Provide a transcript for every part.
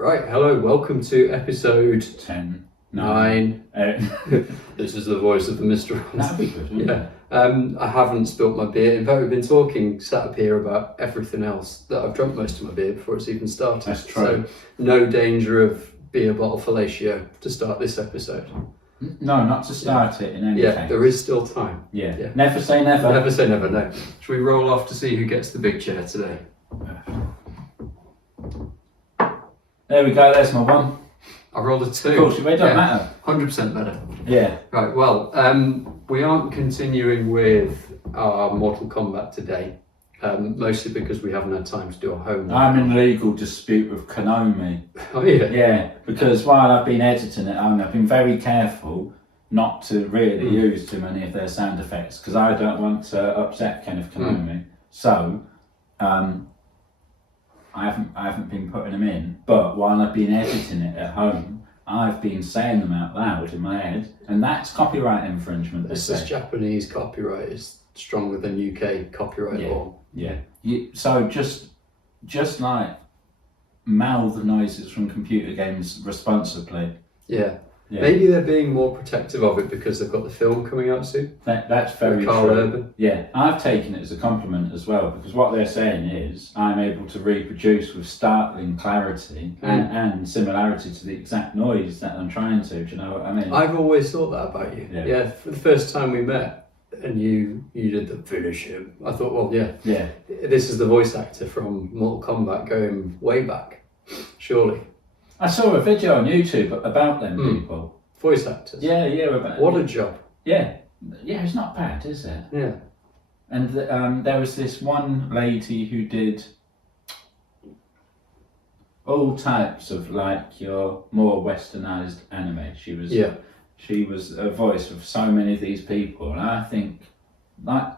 Right, hello, welcome to episode 9. This is the voice of the Mr. That'd be good, wouldn't it? I haven't spilt my beer. In fact, we've been talking, sat up here, about everything else that I've drunk most of my beer before it's even started. That's true. So, no danger of beer bottle fellatio to start this episode. No, not to start it in any case. Yeah, there is still time. Yeah. Never say never. Never say never, no. Should we roll off to see who gets the big chair today? There we go, there's my one. I rolled a 2. Of course, it doesn't matter. 100% better. Yeah. Right, well, we aren't continuing with our Mortal Kombat today, mostly because we haven't had time to do our homework. I'm in legal dispute with Konami. Oh, yeah? Yeah, because while I've been editing it, I've been very careful not to really use too many of their sound effects, because I don't want to upset Kenneth Konami. So, I haven't been putting them in, but while I've been editing it at home, I've been saying them out loud in my head, and that's copyright infringement. This Japanese copyright is stronger than UK copyright law. Yeah. So just like mouth noises from computer games responsibly. Yeah. Maybe they're being more protective of it because they've got the film coming out soon. That's very Carl true. Urban. Yeah, I've taken it as a compliment as well, because what they're saying is I'm able to reproduce with startling clarity and similarity to the exact noise that I'm trying to. Do you know what I mean? I've always thought that about you. Yeah. For the first time we met and you did the finish him, I thought, well, yeah. This is the voice actor from Mortal Kombat going way back, surely. I saw a video on YouTube about them people. Voice actors. Yeah, about what a job. Yeah, it's not bad, is it? Yeah. And there was this one lady who did all types of like your more westernized anime. She was a voice of so many of these people, and I think like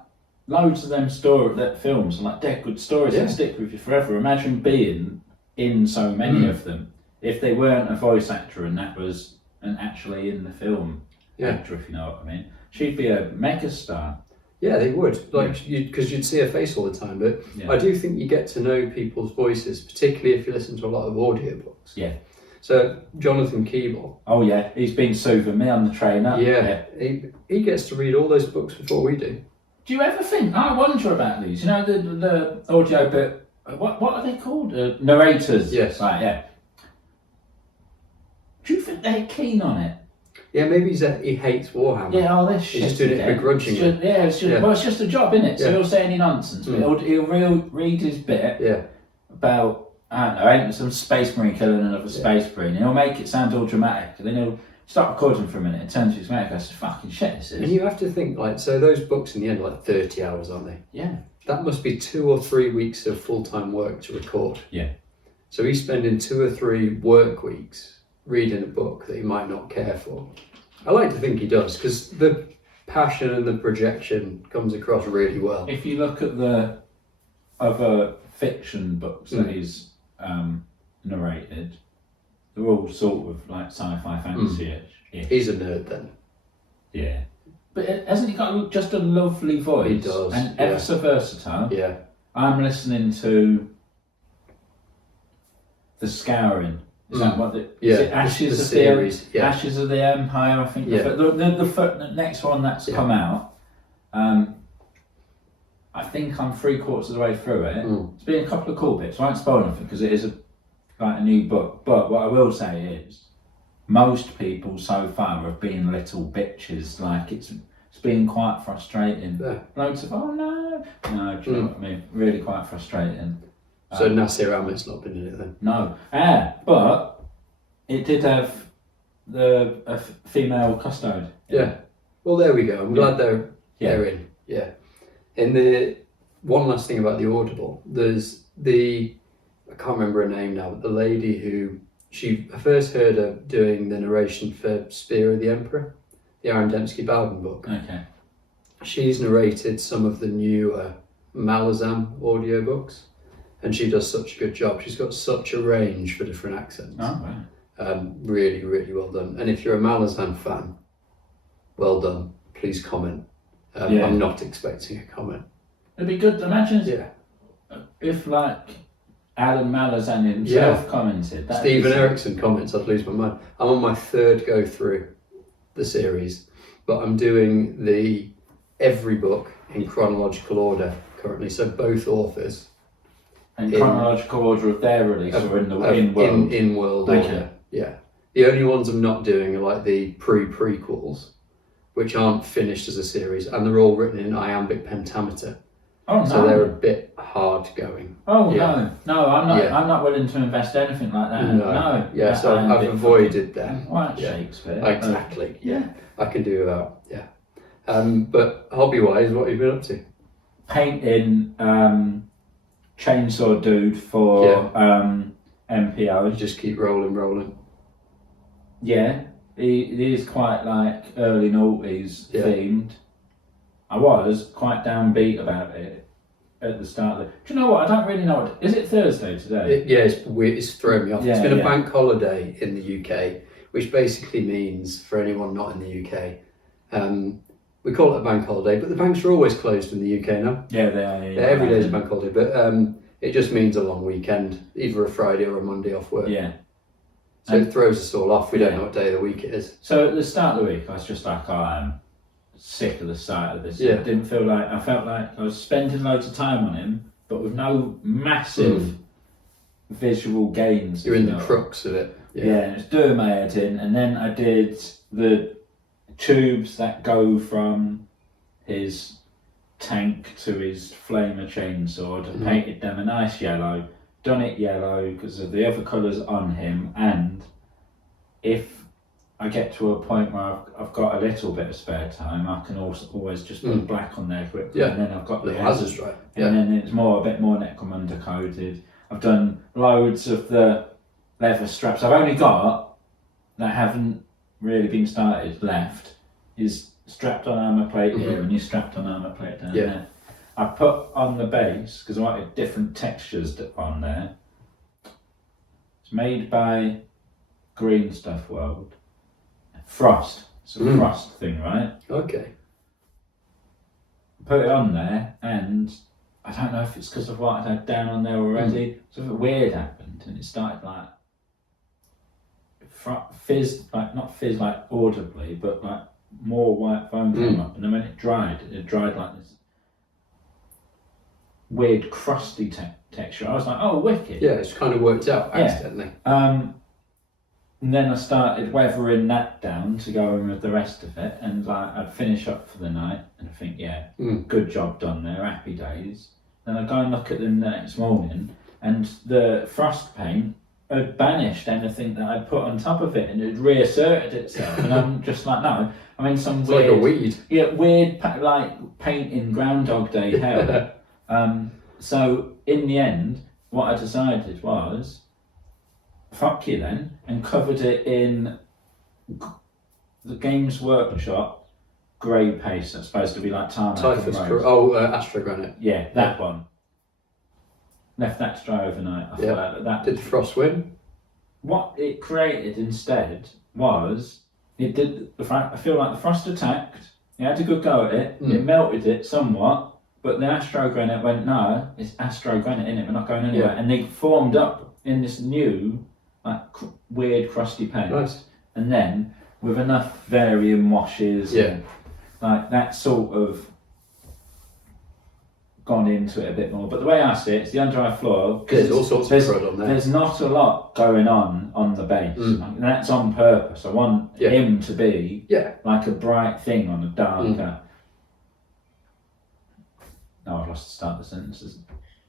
loads of them films are like dead good stories that stick with you forever. Imagine being in so many of them. If they weren't a voice actor and that was actually in the film actor, if you know what I mean, she'd be a mega star. Yeah, they would, because you'd see her face all the time. But I do think you get to know people's voices, particularly if you listen to a lot of audiobooks. Yeah. So Jonathan Keeble. Oh yeah, he's been soothing me on the train up. Yeah. He gets to read all those books before we do. Do you ever think? I wonder about these. You know the audio bit. What are they called? Narrators. Yes. Right. Yeah. Do you think they're keen on it? Yeah, maybe he hates Warhammer. Yeah, this shit. He's just doing it begrudgingly. It's just a job, isn't it? So he'll say any nonsense, but he'll read his bit about, I don't know, some space marine killing another space marine, and he'll make it sound all dramatic, and then he'll start recording for a minute and turn to his mate and goes, fucking shit this is. And you have to think, so those books in the end are like 30 hours, aren't they? Yeah. That must be 2 or 3 weeks of full-time work to record. Yeah. So he's spending 2 or 3 work weeks reading a book that he might not care for. I like to think he does, because the passion and the projection comes across really well. If you look at the other fiction books that he's narrated, they're all sort of like sci-fi fantasy-ish. He's a nerd then. Yeah. But hasn't he got just a lovely voice? He does. And ever so versatile. Yeah. I'm listening to The Scouring. Is that what is it Ashes the of series? Ashes of the Empire, I think. Yeah. The next one that's come out, I think I'm 3/4 of the way through it. It's been a couple of cool bits. I won't spoil anything because it is a new book. But what I will say is, most people so far have been little bitches. Like it's been quite frustrating. Yeah. Loads of no, do you know what I mean? Really quite frustrating. So Nasir Ahmed's not been in it then? No. But it did have a female custode. Yeah. Well, there we go. I'm glad they're in. Yeah. And the one last thing about the Audible, there's I can't remember her name now, but the lady who, I first heard her doing the narration for Spear of the Emperor, the Aaron Dembski-Bowden book. Okay. She's narrated some of the newer Malazan audiobooks. And she does such a good job. She's got such a range for different accents. Oh, wow. Really, really well done. And if you're a Malazan fan, well done. Please comment. I'm not expecting a comment. It'd be good. Imagine if like Alan Malazan himself commented. That Stephen Erickson comments, I'd lose my mind. I'm on my third go through the series, but I'm doing every book in chronological order currently. So both authors. In chronological order of their release, or in world? In world order, yeah. The only ones I'm not doing are like the prequels, which aren't finished as a series, and they're all written in iambic pentameter. Oh no! So they're a bit hard going. Oh no! I'm not. I'm not willing to invest anything like that. No. Yeah, so I've avoided them. Well, Shakespeare. Exactly. Yeah, I can do without. Yeah. But hobby-wise, what have you been up to? Painting Chainsaw Dude for MPO. Just keep rolling. Yeah, he is quite like early noughties themed. I was quite downbeat about it at the start. Do you know what? I don't really know. Is it Thursday today? It's weird. It's thrown me off. Yeah, it's been a bank holiday in the UK, which basically means, for anyone not in the UK, we call it a bank holiday, but the banks are always closed in the UK now. Yeah, they are. Yeah, every day is a bank holiday, but it just means a long weekend, either a Friday or a Monday off work. Yeah. So it throws us all off. We don't know what day of the week it is. So at the start of the week, I was just like, I'm sick of the sight of this. Yeah. I felt like I was spending loads of time on him, but with no massive visual gains. You're in the crux of it. Yeah, and it's doing my head in. And then I did the tubes that go from his tank to his flamer chainsaw, and painted them a nice yellow. Done it yellow because of the other colours on him, and if I get to a point where I've got a little bit of spare time, I can always just put black on there quickly, and then I've got the hazard stripe. And then it's a bit more Necromunda coated. I've done loads of the leather straps. I've only got, that haven't really been started, left, is strapped on armour plate here, and you strapped on armour plate down there. I put on the base, because I wanted different textures on there. It's made by Green Stuff World. Frost. It's a frost thing, right? Okay. Put it on there, and I don't know if it's because of what I had down on there already. Something weird happened, and it started like fizz, like not fizz like audibly, but like more white foam came up, and then when it dried like this weird crusty texture. I was like, oh, wicked. Yeah, it's kind of worked out accidentally. And then I started weathering that down to go in with the rest of it, and like I'd finish up for the night and I think, good job done there, happy days. Then I go and look at them the next morning, and the frost paint had banished anything that I'd put on top of it, and it reasserted itself. And I'm just like, no, I'm in some weird, like a weed. Yeah, weird like painting Groundhog Day hell. So in the end, what I decided was, fuck you then, and covered it in the Games Workshop grey paste that's supposed to be like tarmac. Astrogranite. Yeah, that one. Left that to dry overnight. I thought that did the frost win? What it created instead was, it did. I feel like the frost attacked. He had a good go at it. It melted it somewhat. But the Astrogranite went, no, it's Astrogranite, innit? We're not going anywhere. Yeah. And they formed up in this new, like, weird, crusty paint. Nice. And then, with enough varying washes, and, like, that sort of gone into it a bit more. But the way I see it, it's the under-eye floor. There's all sorts of crud on there. There's not a lot going on the base. Like, and that's on purpose. I want him to be like a bright thing on a darker... No, I've lost the start of the sentences.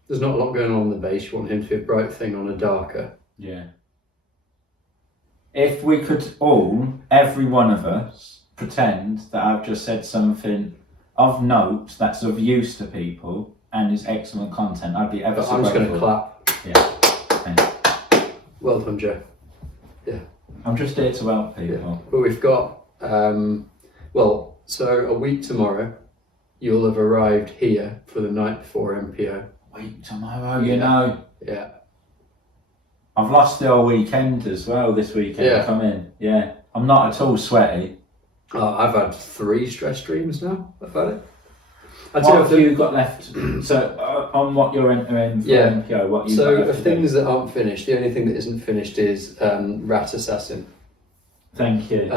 There's not a lot going on the base. You want him to be a bright thing on a darker. Yeah. If we could all, every one of us, pretend that I've just said something of note that's of use to people and is excellent content, I'd be ever so I'm just grateful. going to clap. Yeah. Thanks. Well done, Joe. Yeah. I'm just here to help people. Yeah. But we've got, so a week tomorrow, you'll have arrived here for the night before MPO. Week tomorrow, you know. Yeah. I've lost the whole weekend as well this weekend. Come in. Yeah. I'm not at all sweaty. I've had 3 stress dreams now about it. What have you got left? So on what you're entering for MPO, what you so got left of things that aren't finished, the only thing that isn't finished is Rat Assassin. Thank you.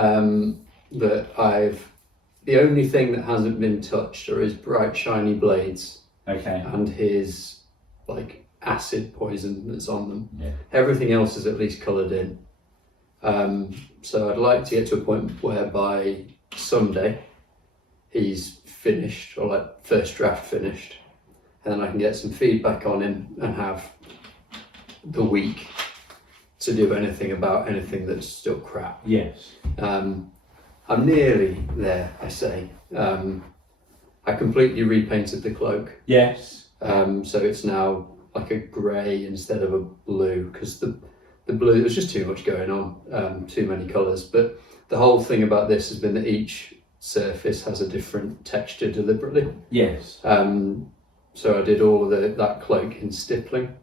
The only thing that hasn't been touched are his bright shiny blades. Okay. And his like acid poison that's on them. Yeah. Everything else is at least coloured in. So I'd like to get to a point where by Sunday he's finished, or like first draft finished, and then I can get some feedback on him and have the week to do anything about anything that's still crap. Yes. I'm nearly there, I say. I completely repainted the cloak. Yes. So it's now like a grey instead of a blue, because the blue, there's just too much going on, too many colours. But the whole thing about this has been that each surface has a different texture deliberately. Yes. So I did all of that cloak in stippling,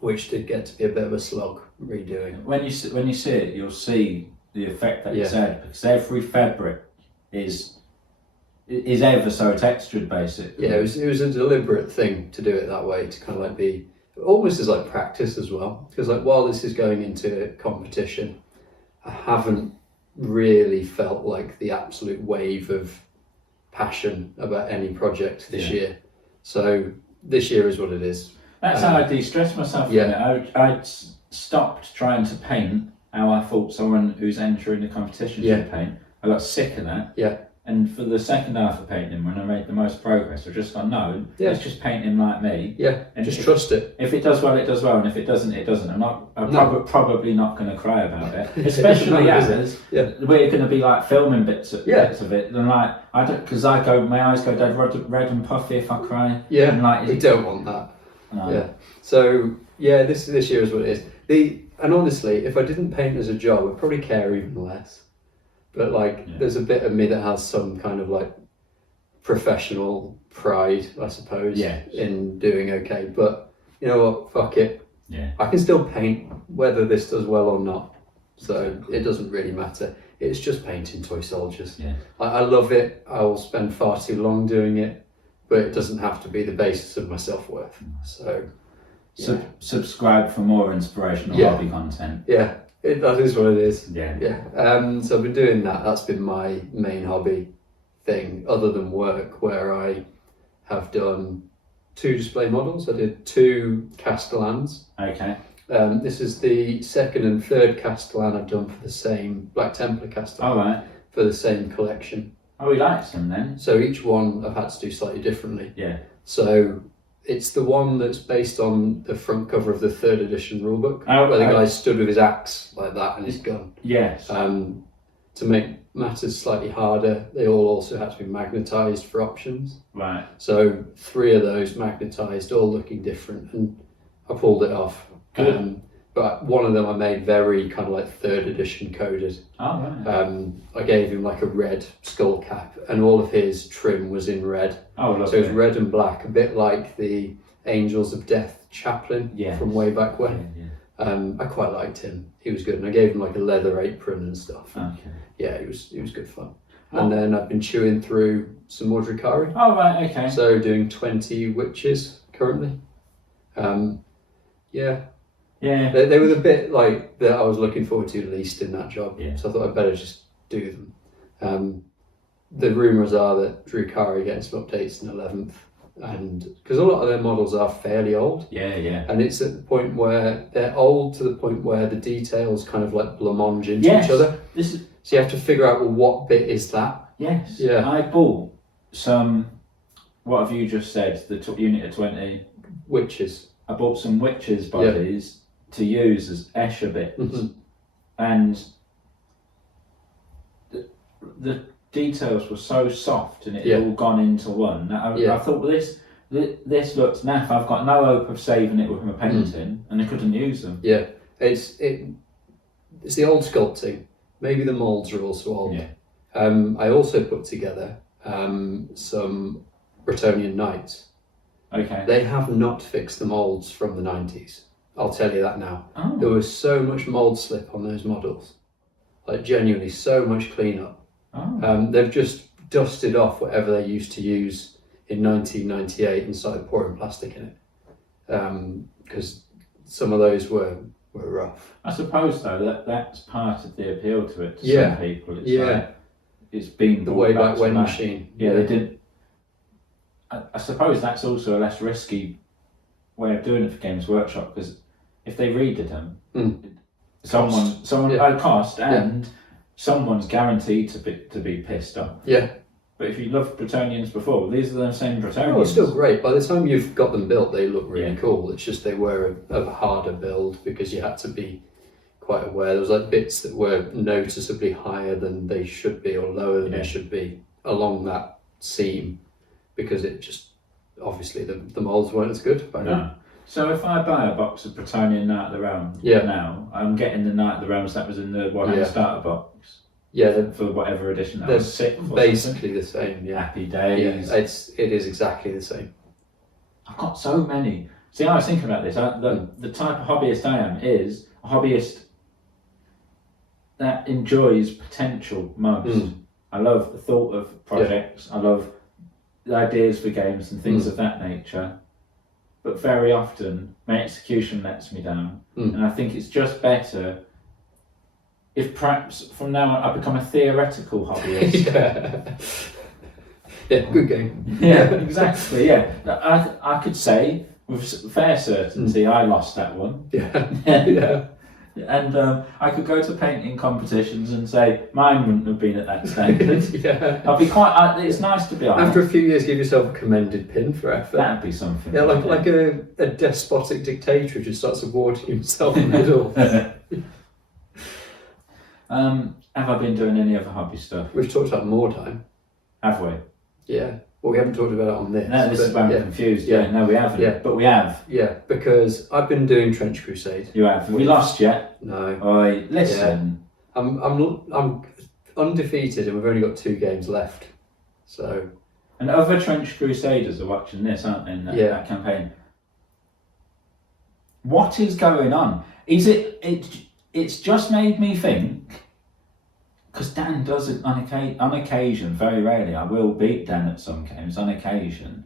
which did get to be a bit of a slog redoing. When you see it, you'll see the effect that it's had, because every fabric is ever so textured, basically. Yeah, it was a deliberate thing to do it that way, to kind of like be almost as like practice as well. Because like while this is going into competition, I haven't really felt like the absolute wave of passion about any project this year. So this year is what it is. That's how I de-stress myself. I stopped trying to paint how I thought someone who's entering the competition should paint. I got sick of that. Yeah. And for the second half of painting, when I made the most progress, I just gone, no, let's just paint him like me. Yeah, and just trust it. If it does well, it does well, and if it doesn't, it doesn't. Probably not going to cry about it, especially as we're going to be like filming bits of it, and like my eyes go dead red and puffy if I cry. Yeah, and like you don't want that. No. Yeah. So this year is what it is. And honestly, if I didn't paint as a job, I'd probably care even less. But there's a bit of me that has some kind of like professional pride, I suppose, in doing okay. But you know what? Fuck it. Yeah. I can still paint whether this does well or not. So it doesn't really matter. It's just painting toy soldiers. Yeah. I love it. I will spend far too long doing it, but it doesn't have to be the basis of my self-worth. So subscribe for more inspirational hobby content. Yeah. That is what it is. Yeah. Yeah. So I've been doing that. That's been my main hobby thing, other than work, where I have done 2 display models. I did 2 Castellans. Okay. This is the second and third Castellan I've done for the same Black Templar Castellan. All right. For the same collection. Oh, he likes them then. So each one I've had to do slightly differently. Yeah. So it's the one that's based on the front cover of the 3rd edition rulebook, where the guy stood with his axe like that and his gun. Yes. To make matters slightly harder, they all also had to be magnetised for options. Right. So 3 of those magnetised, all looking different, and I pulled it off. Good. But one of them I made very kind of like 3rd edition coded. Oh, right. I gave him like a red skull cap, and all of his trim was in red. Oh, lovely. So it was red and black, a bit like the Angels of Death chaplain from way back when. Yeah. I quite liked him. He was good, and I gave him like a leather apron and stuff. Okay. Yeah, it was good fun. And then I've been chewing through some more Dracari. Oh, right, okay. So doing 20 witches currently. Yeah. Yeah. They were the bit like that I was looking forward to least in that job. Yeah. So I thought I'd better just do them. The rumours are that Dracari getting some updates in 11th, and because a lot of their models are fairly old. Yeah. And it's at the point where they're old to the point where the details kind of like blancmange into each other. So you have to figure out, well, what bit is that? Yes. Yeah. I bought some, what have you just said, the unit of 20? Witches. I bought some witches bodies to use as Escher bits. Mm-hmm. And the details were so soft, and it had all gone into one. I thought, well, this looks naff. I've got no hope of saving it with my painting, and I couldn't use them. Yeah, it's the old sculpting. Maybe the moulds are also old. Yeah. I also put together some Bretonnian knights. Okay. They have not fixed the moulds from the 90s. I'll tell you that now. Oh. There was so much mould slip on those models. Like genuinely so much cleanup. Oh. They've just dusted off whatever they used to use in 1998 and started pouring plastic in it, because some of those were rough. I suppose though that's part of the appeal to it to some people. It's like it's been the way back when machine. Yeah, they did. I suppose that's also a less risky way of doing it for Games Workshop, because if they redid them, someone at cost, and someone's guaranteed to be pissed off. Yeah. But if you loved Bretonians before, these are the same Bretonians. Oh, it's still great. By the time you've got them built, they look really cool. It's just they were a harder build because you had to be quite aware. There was like bits that were noticeably higher than they should be or lower than they should be along that seam, because it just, obviously the molds weren't as good. No. So if I buy a box of Bretonian Knight of the Realm now, I'm getting the Knight of the Realms that was in the Warhammer starter box. Yeah, for whatever edition that was 6th. Basically the same. Yeah. Happy days. Yeah, it is exactly the same. I've got so many. See, I was thinking about this. The type of hobbyist I am is a hobbyist that enjoys potential most. I love the thought of projects. I love the ideas for games and things of that nature. But very often, my execution lets me down. And I think it's just better if perhaps from now on I become a theoretical hobbyist. Yeah, good game. Yeah, exactly. Yeah, I could say with fair certainty I lost that one. Yeah. And I could go to painting competitions and say mine wouldn't have been at that standard. I'll be quite. It's nice to be honest. After a few years, give yourself a commended pin for effort. That'd be something. Yeah, like a despotic dictator just starts awarding himself medals. Have I been doing any other hobby stuff? We've talked about more time. Have we? Yeah. Well, we haven't talked about it on this. No, this is where I'm confused. Yeah, no, we haven't. Yeah. But we have. Yeah, because I've been doing Trench Crusade. You have. Have we lost yet? No. Oi, listen. Yeah. I'm undefeated, and we've only got 2 games left. So. And other Trench Crusaders are watching this, aren't they? In that campaign. What is going on? Is it's just made me think, because Dan does it on occasion, very rarely. I will beat Dan at some games on occasion.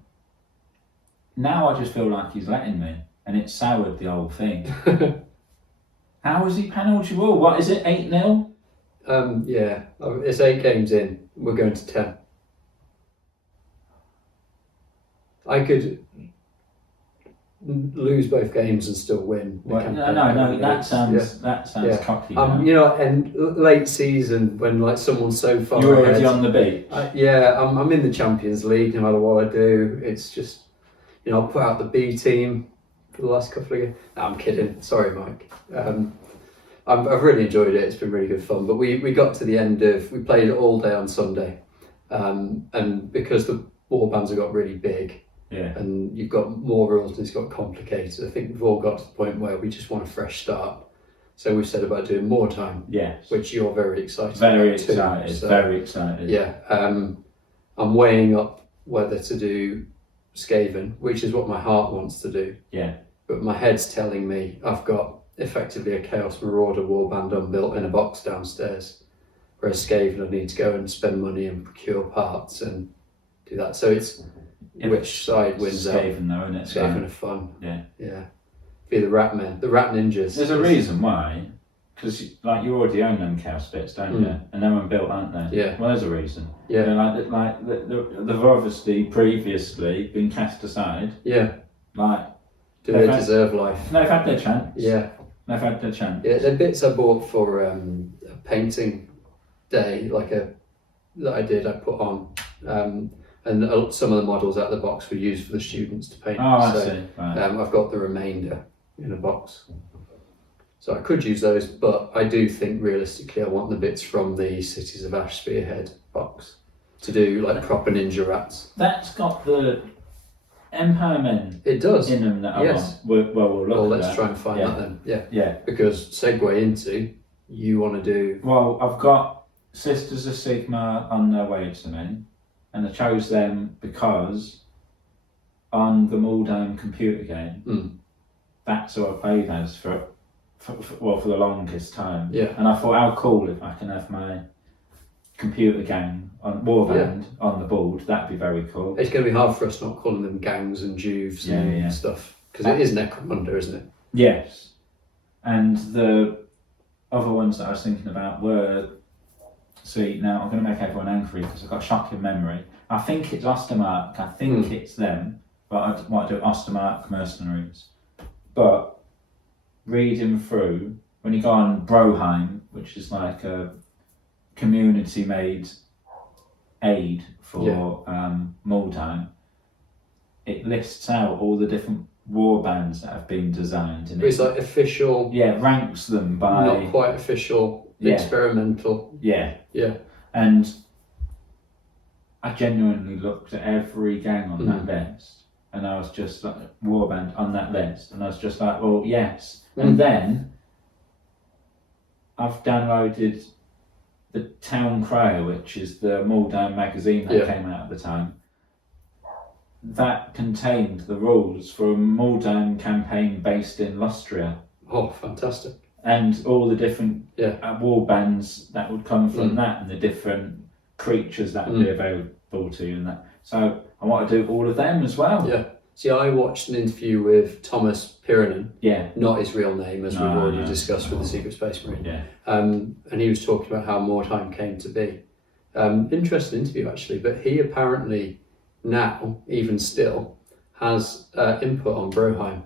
Now I just feel like he's letting me, and it's soured the whole thing. How has he panelled you all? What is it, 8-0? Yeah, it's 8 games in. We're going to 10. I could lose both games and still win. No, that sounds cocky. And late season when like someone's so far you're ahead, already on the beach. I'm in the Champions League no matter what I do. It's just, I'll put out the B team for the last couple of games. No, I'm kidding. Sorry, Mike. I've really enjoyed it. It's been really good fun. But we got to the end we played it all day on Sunday, and because the warbands have got really big. Yeah. And you've got more rules and it's got complicated. I think we've all got to the point where we just want a fresh start. So we've said about doing more time. Yes. Which you're very excited very about excited. Too. So, very excited. Yeah. I'm weighing up whether to do Skaven, which is what my heart wants to do. Yeah. But my head's telling me I've got effectively a Chaos Marauder warband unbuilt in a box downstairs. Whereas Skaven, I need to go and spend money and procure parts and do that. So it's which side wins out. Skaven though, isn't it? Skaven are fun. Yeah. Be the rat men, the rat ninjas. There's a reason why, because you already own them chaos bits, don't you? And they're unbuilt, aren't they? Yeah. Well, there's a reason. Yeah. They've obviously previously been cast aside. Yeah. Do they deserve life? They've had their chance. Yeah. They've had their chance. Yeah, they're bits I bought for a painting day, that I put on. And some of the models out of the box were used for the students to paint. Oh, I see. Right. I've got the remainder in a box. So I could use those, but I do think realistically I want the bits from the Cities of Ash Spearhead box to do proper ninja rats. That's got the Empire Men it does. in them that I want. We'll look at let's that. try and find that then. Yeah. Yeah. Because segue into, you want to do... Well, I've got Sisters of Sigma on their way to me. And I chose them because on the Muldown computer game, that's who I played as for the longest time. Yeah. And I thought, how cool if I can have my computer gang on warband on the board, that'd be very cool. It's going to be hard for us not calling them gangs and juves and stuff, because it is Necromunda, isn't it? Yes. And the other ones that I was thinking about were, see, now I'm going to make everyone angry because I've got a shocking memory. I think it's Ostermark, I think it's them, but I might do Ostermark Mercenaries. But reading through, when you go on Broheim, which is like a community-made aid for Moldheim, it lists out all the different war bands that have been designed. And it's like official. Yeah, it ranks them by... Not quite official, experimental. Yeah. Yeah. And I genuinely looked at every gang on that list, and I was just like, warband on that list, and I was just like, well, yes. And then I've downloaded the Town Crier, which is the Moldheim magazine that came out at the time. That contained the rules for a Moldheim campaign based in Lustria. Oh, fantastic. And all the different war bands that would come from that, and the different creatures that would be available to you and that. So I want to do all of them as well. Yeah. See, I watched an interview with Thomas Pirinen. Yeah. Not his real name, as we've already discussed with the Secret Space Marine. Yeah. And he was talking about how Mordheim came to be. Interesting interview, actually. But he apparently now, even still, has input on Broheim,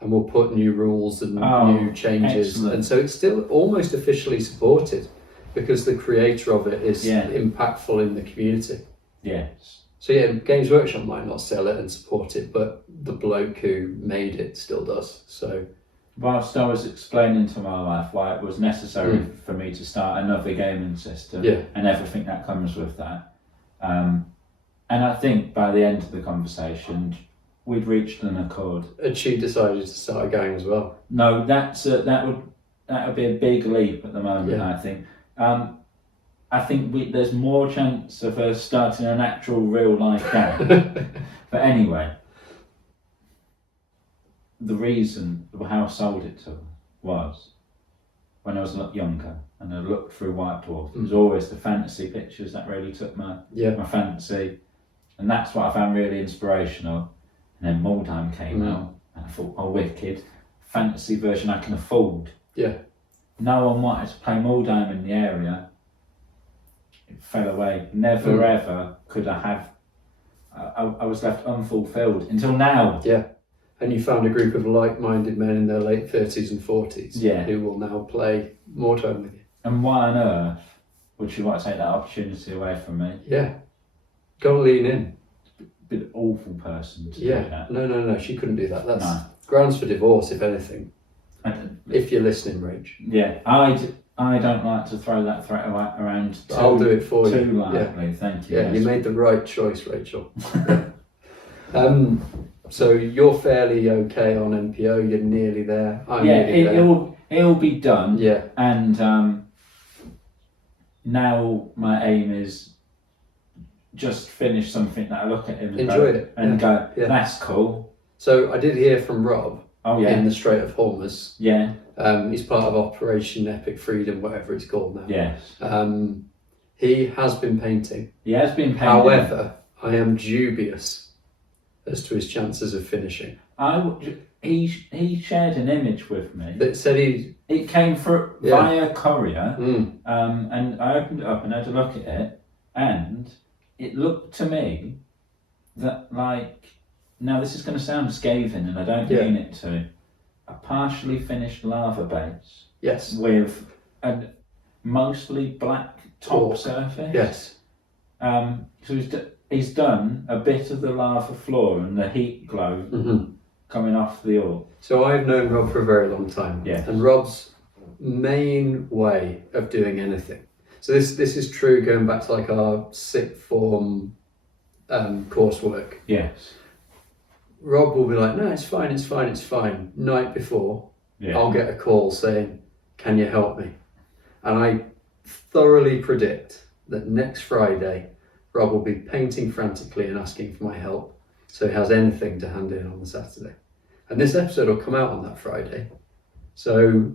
and will put new rules and new changes. Excellent. And so it's still almost officially supported, because the creator of it is impactful in the community. Yes. So yeah, Games Workshop might not sell it and support it, but the bloke who made it still does. So, whilst I was explaining to my wife why it was necessary for me to start another gaming system and everything that comes with that, and I think by the end of the conversation, we'd reached an accord. And she decided to start a gang as well. No, that would be a big leap at the moment. I think. I think there's more chance of us starting an actual real life gang. But anyway, the reason how I sold it to her was when I was a lot younger and I looked through White Dwarf. It was always the fantasy pictures that really took my fancy, and that's what I found really inspirational. And then Moldheim came out, and I thought, oh, wicked, fantasy version I can afford. Yeah. No one wanted to play Moldheim in the area. It fell away. Never ever could I have. I was left unfulfilled until now. Yeah, and you found a group of like-minded men in their late 30s and 40s who will now play Mordheim with you. And why on earth would you want to take that opportunity away from me? Yeah, got to lean in. Be an awful person to do that. No, she couldn't do that. That's grounds for divorce, if anything. If you're listening, Rach. Yeah, I don't like to throw that threat around I'll do it for you. Too lightly, thank you. Yeah, you made the right choice, Rachel. So you're fairly okay on MPO, you're nearly there. I'm nearly there. It'll be done. Yeah. And now my aim is just finish something that I look at him and go, that's cool. So I did hear from Rob in the Strait of Hormuz. Yeah. He's part of Operation Epic Freedom, whatever it's called now. Yes. He has been painting. He has been painting. However, I am dubious as to his chances of finishing. He shared an image with me. That said it came through via courier, and I opened it up and had a look at it, and it looked to me that, like, now this is going to sound scathing, and I don't mean it to, a partially finished lava base. Yes. With a mostly black top surface. Yes. So he's done a bit of the lava floor and the heat glow coming off the ore. So I've known Rob for a very long time. Yeah. And Rob's main way of doing anything. So this is true going back to like our sixth form coursework. Yes. Rob will be like, no, it's fine. Night before, I'll get a call saying, can you help me? And I thoroughly predict that next Friday, Rob will be painting frantically and asking for my help, so he has anything to hand in on the Saturday. And this episode will come out on that Friday. So...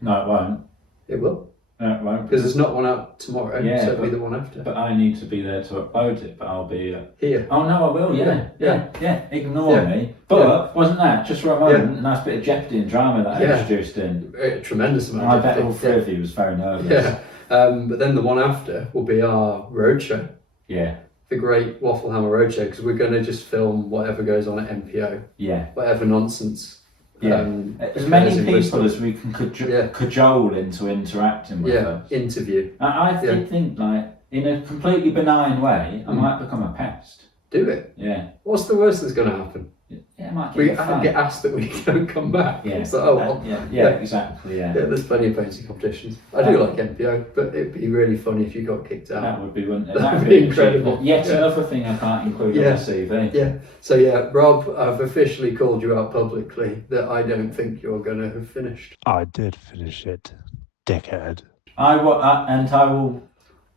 No, it won't. It will. It won't be. Because there's not one out tomorrow, Yeah, so it'll be the one after. But I need to be there to upload it, but I'll be... Here. Oh, no, I will, yeah. Ignore me. But wasn't that, just for a moment, a nice bit of jeopardy and drama that I introduced in? A tremendous amount I of bet all three of you was very nervous. Yeah. But then the one after will be our roadshow. Yeah. The great Waffle Hammer roadshow, because we're going to just film whatever goes on at MPO. Yeah. Whatever nonsense. Yeah. As many people as we can cajole into interacting with us. Interview. I did think, like, in a completely benign way, I might become a pest. Do it. Yeah. What's the worst that's going to happen? Yeah, it might get asked that we don't come back. Yeah. It's like, Exactly. Yeah. There's plenty of painting competitions. I do like MPO, but it'd be really funny if you got kicked out. That would be, wouldn't it? That'd be incredible. Yet another thing I can't include on the CV. Yeah. So Rob, I've officially called you out publicly that I don't think you're going to have finished. I did finish it, dickhead. I will add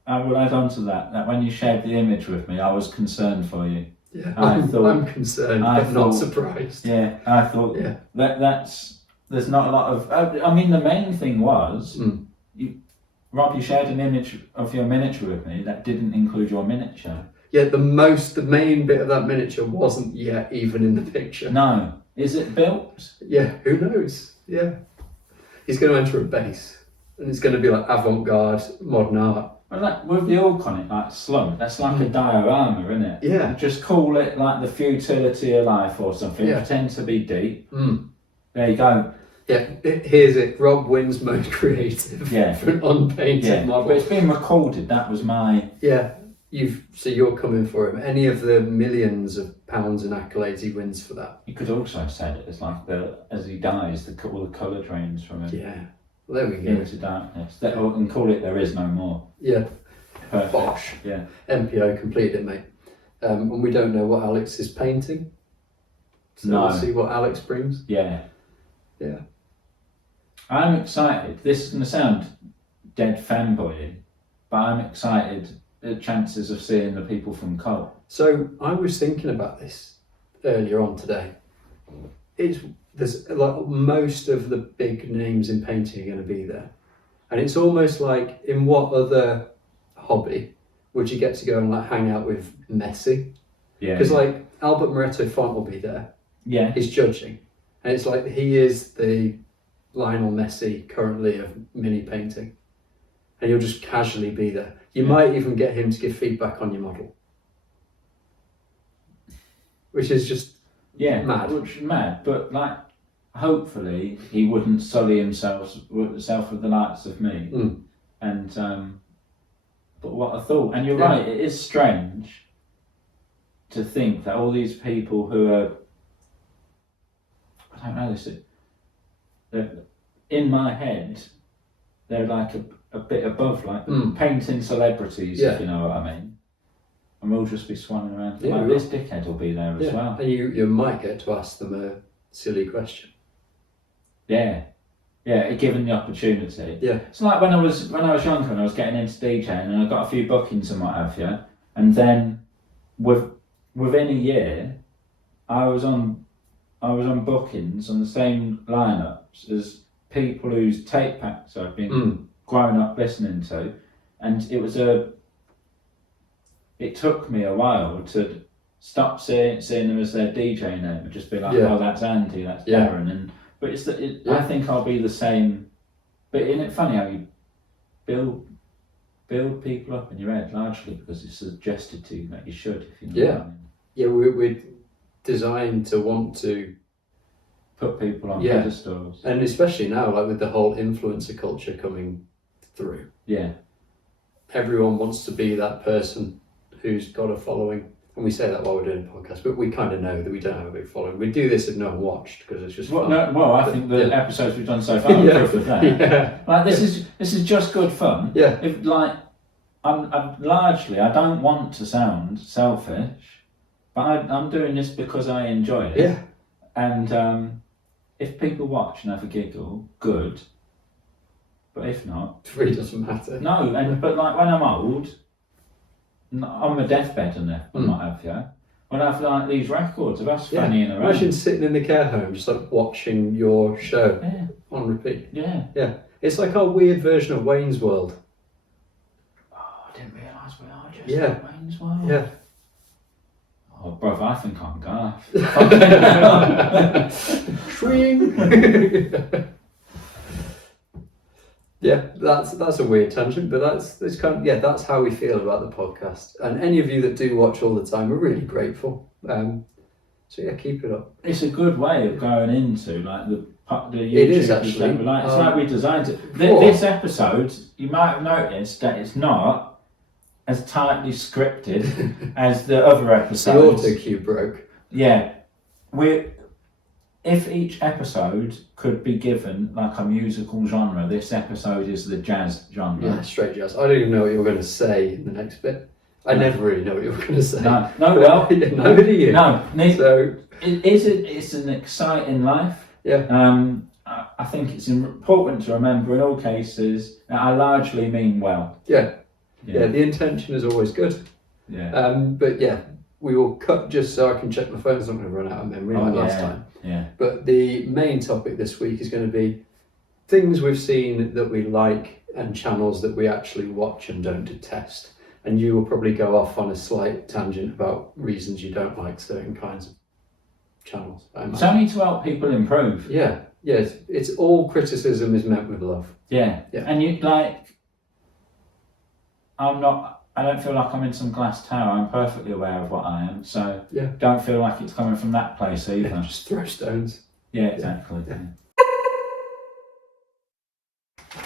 on to that when you shared the image with me, I was concerned for you. Yeah, I'm concerned, but not surprised. Yeah, I thought there's not a lot of. I mean, the main thing was, Rob, you shared an image of your miniature with me that didn't include your miniature. Yeah, the main bit of that miniature wasn't yet even in the picture. No, is it built? Yeah, who knows? Yeah, he's going to enter a base, and it's going to be like avant-garde modern art. Well, like with the orc on it, like slump, that's like a diorama, isn't it? Yeah. Just call it like the futility of life or something. Yeah. Pretend to be deep. There you go. Yeah, here's it. Rob wins most creative for an unpainted model. But it's been recorded. That was my... Yeah, so you're coming for him. Any of the millions of pounds in accolades he wins for that. You could also have said it as like as he dies, all the colour drains from it. Yeah. Well, there we go. Into darkness. And call it There Is No More. Yeah. Perfect. Bosh. Yeah. MPO completed it, mate. And we don't know what Alex is painting. So we'll see what Alex brings. Yeah. Yeah. I'm excited. This is going to sound dead fanboy, but I'm excited at chances of seeing the people from Cult. So I was thinking about this earlier on today. There's like most of the big names in painting are going to be there, and it's almost like, in what other hobby would you get to go and like hang out with Messi? Yeah. Because like Albert Moretto Font will be there. Yeah. He's judging, and it's like he is the Lionel Messi currently of mini painting, and you'll just casually be there. You might even get him to give feedback on your model, which is just mad. Which is mad, but like, hopefully he wouldn't sully himself with the likes of me. And but what I thought, and you're right, it is strange to think that all these people who are, I don't know, they're, in my head, they're like a bit above, like painting celebrities, if you know what I mean. And we'll just be swanning around. Yeah, this dickhead will be there as well. And you might get to ask them a silly question. Yeah, given the opportunity. Yeah. It's like when I was younger and I was getting into DJing and I got a few bookings and what have you, and then within a year, I was on bookings on the same lineups as people whose tape packs I've been growing up listening to, and it took me a while to stop seeing them as their DJ name and just be like, oh, that's Andy, that's Darren, but I think I'll be the same. But isn't it funny how you build people up in your head largely because it's suggested to you that you should, if you know what I mean. Yeah, we're designed to want to put people on pedestals, and especially now, like with the whole influencer culture coming through. Yeah, everyone wants to be that person who's got a following. And we say that while we're doing a podcast, but we kind of know that we don't have a big following. We do this if no one watched because it's just fun. I think the episodes we've done so far are proof of that. Yeah. Like this is just good fun. Yeah. If like I'm largely, I don't want to sound selfish, but I'm doing this because I enjoy it. Yeah. And if people watch and have a giggle, good. But if not, it really doesn't matter. No, but like when I'm old, on my deathbed and what have you, when I have like these records of us fannying around. Imagine sitting in the care home just like watching your show on repeat. Yeah. Yeah. It's like our weird version of Wayne's World. Oh, I didn't realise we are just Yeah. like Wayne's World. Yeah. Oh, bruv, I think I'm Garth. Swing. Yeah, that's a weird tangent, but that's kind of, that's how we feel about the podcast. And any of you that do watch all the time, we're really grateful. So yeah, keep it up. It's a good way of going into like the YouTube. It is actually. It's like we designed it. This episode, you might have noticed that it's not as tightly scripted as the other episodes. The auto cue broke. Yeah, if each episode could be given like a musical genre, this episode is the jazz genre. Yeah, straight jazz. I don't even know what you're going to say in the next bit. I never really know what you're going to say. No, well, neither do you. No, so it's an exciting life. Yeah. I think it's important to remember in all cases that I largely mean well. Yeah. The intention is always good. Yeah. But yeah, we will cut just so I can check my phone. It's not going to run out of memory like last time. Yeah. But the main topic this week is going to be things we've seen that we like and channels that we actually watch and don't detest. And you will probably go off on a slight tangent about reasons you don't like certain kinds of channels. It's only to help people improve. Yeah. Yes. It's all criticism is meant with love. Yeah. Yeah. And you I don't feel like I'm in some glass tower. I'm perfectly aware of what I am. So don't feel like it's coming from that place either. Yeah, just throw stones. Yeah, exactly. Yeah.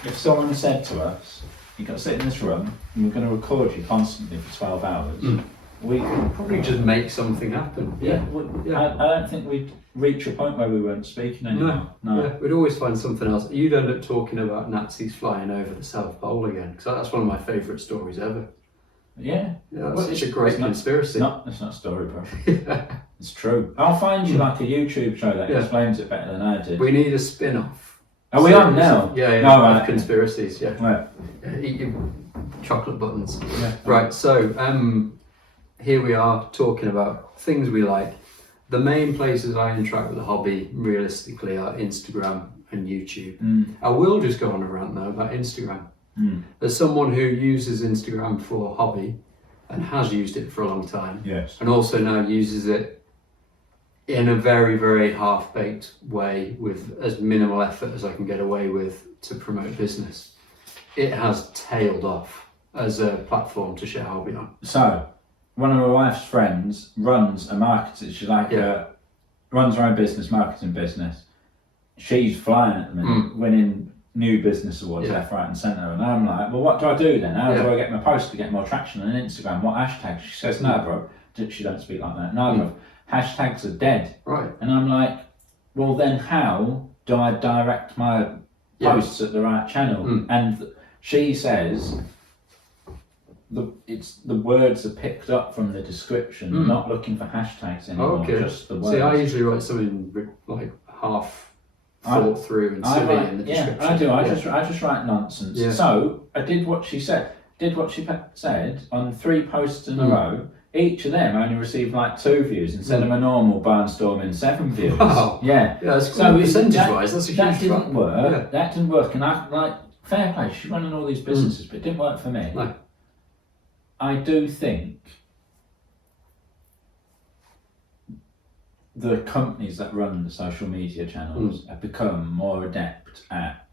If someone said to us, you've got to sit in this room and we're going to record you constantly for 12 hours, we could probably just make something happen. I don't think we'd reach a point where we weren't speaking anymore. No. Yeah, we'd always find something else. You'd end up talking about Nazis flying over the South Pole again, because that's one of my favourite stories ever. Yeah. It's a great conspiracy. It's not a story, bro. It's true. I'll find you like a YouTube show that explains it better than I did. We need a spin-off. Are we on now? Yeah, conspiracies, Right. Eat your chocolate buttons. Yeah. Right, so here we are talking about things we like. The main places I interact with the hobby, realistically, are Instagram and YouTube. I will just go on a rant, though, about Instagram. As someone who uses Instagram for hobby and has used it for a long time, and also now uses it in a very, very half-baked way with as minimal effort as I can get away with to promote business, it has tailed off as a platform to share hobby on. So, one of my wife's friends runs a marketing, she's runs her own business, marketing business. She's flying at the minute, winning new business awards left, right and centre, and I'm like, well, what do I do then? How do I get my post to get more traction on Instagram? What hashtags? She says, no, bro, she don't speak like that. No, bro, hashtags are dead. Right. And I'm like, well, then how do I direct my posts at the right channel? And she says, the words are picked up from the description. You're not looking for hashtags anymore, just the words. See, I usually write something like half thought through and silly in the description. I do. I just write nonsense. Yeah. So I did what she said. Said on 3 posts in a row. Each of them only received like 2 views instead of a normal barnstorming 7 views. Wow. Yeah. That's so percentage-wise, that's a huge That didn't work. Yeah. That didn't work. And I like fair play. She's running all these businesses, but it didn't work for me. No. I do think the companies that run the social media channels have become more adept at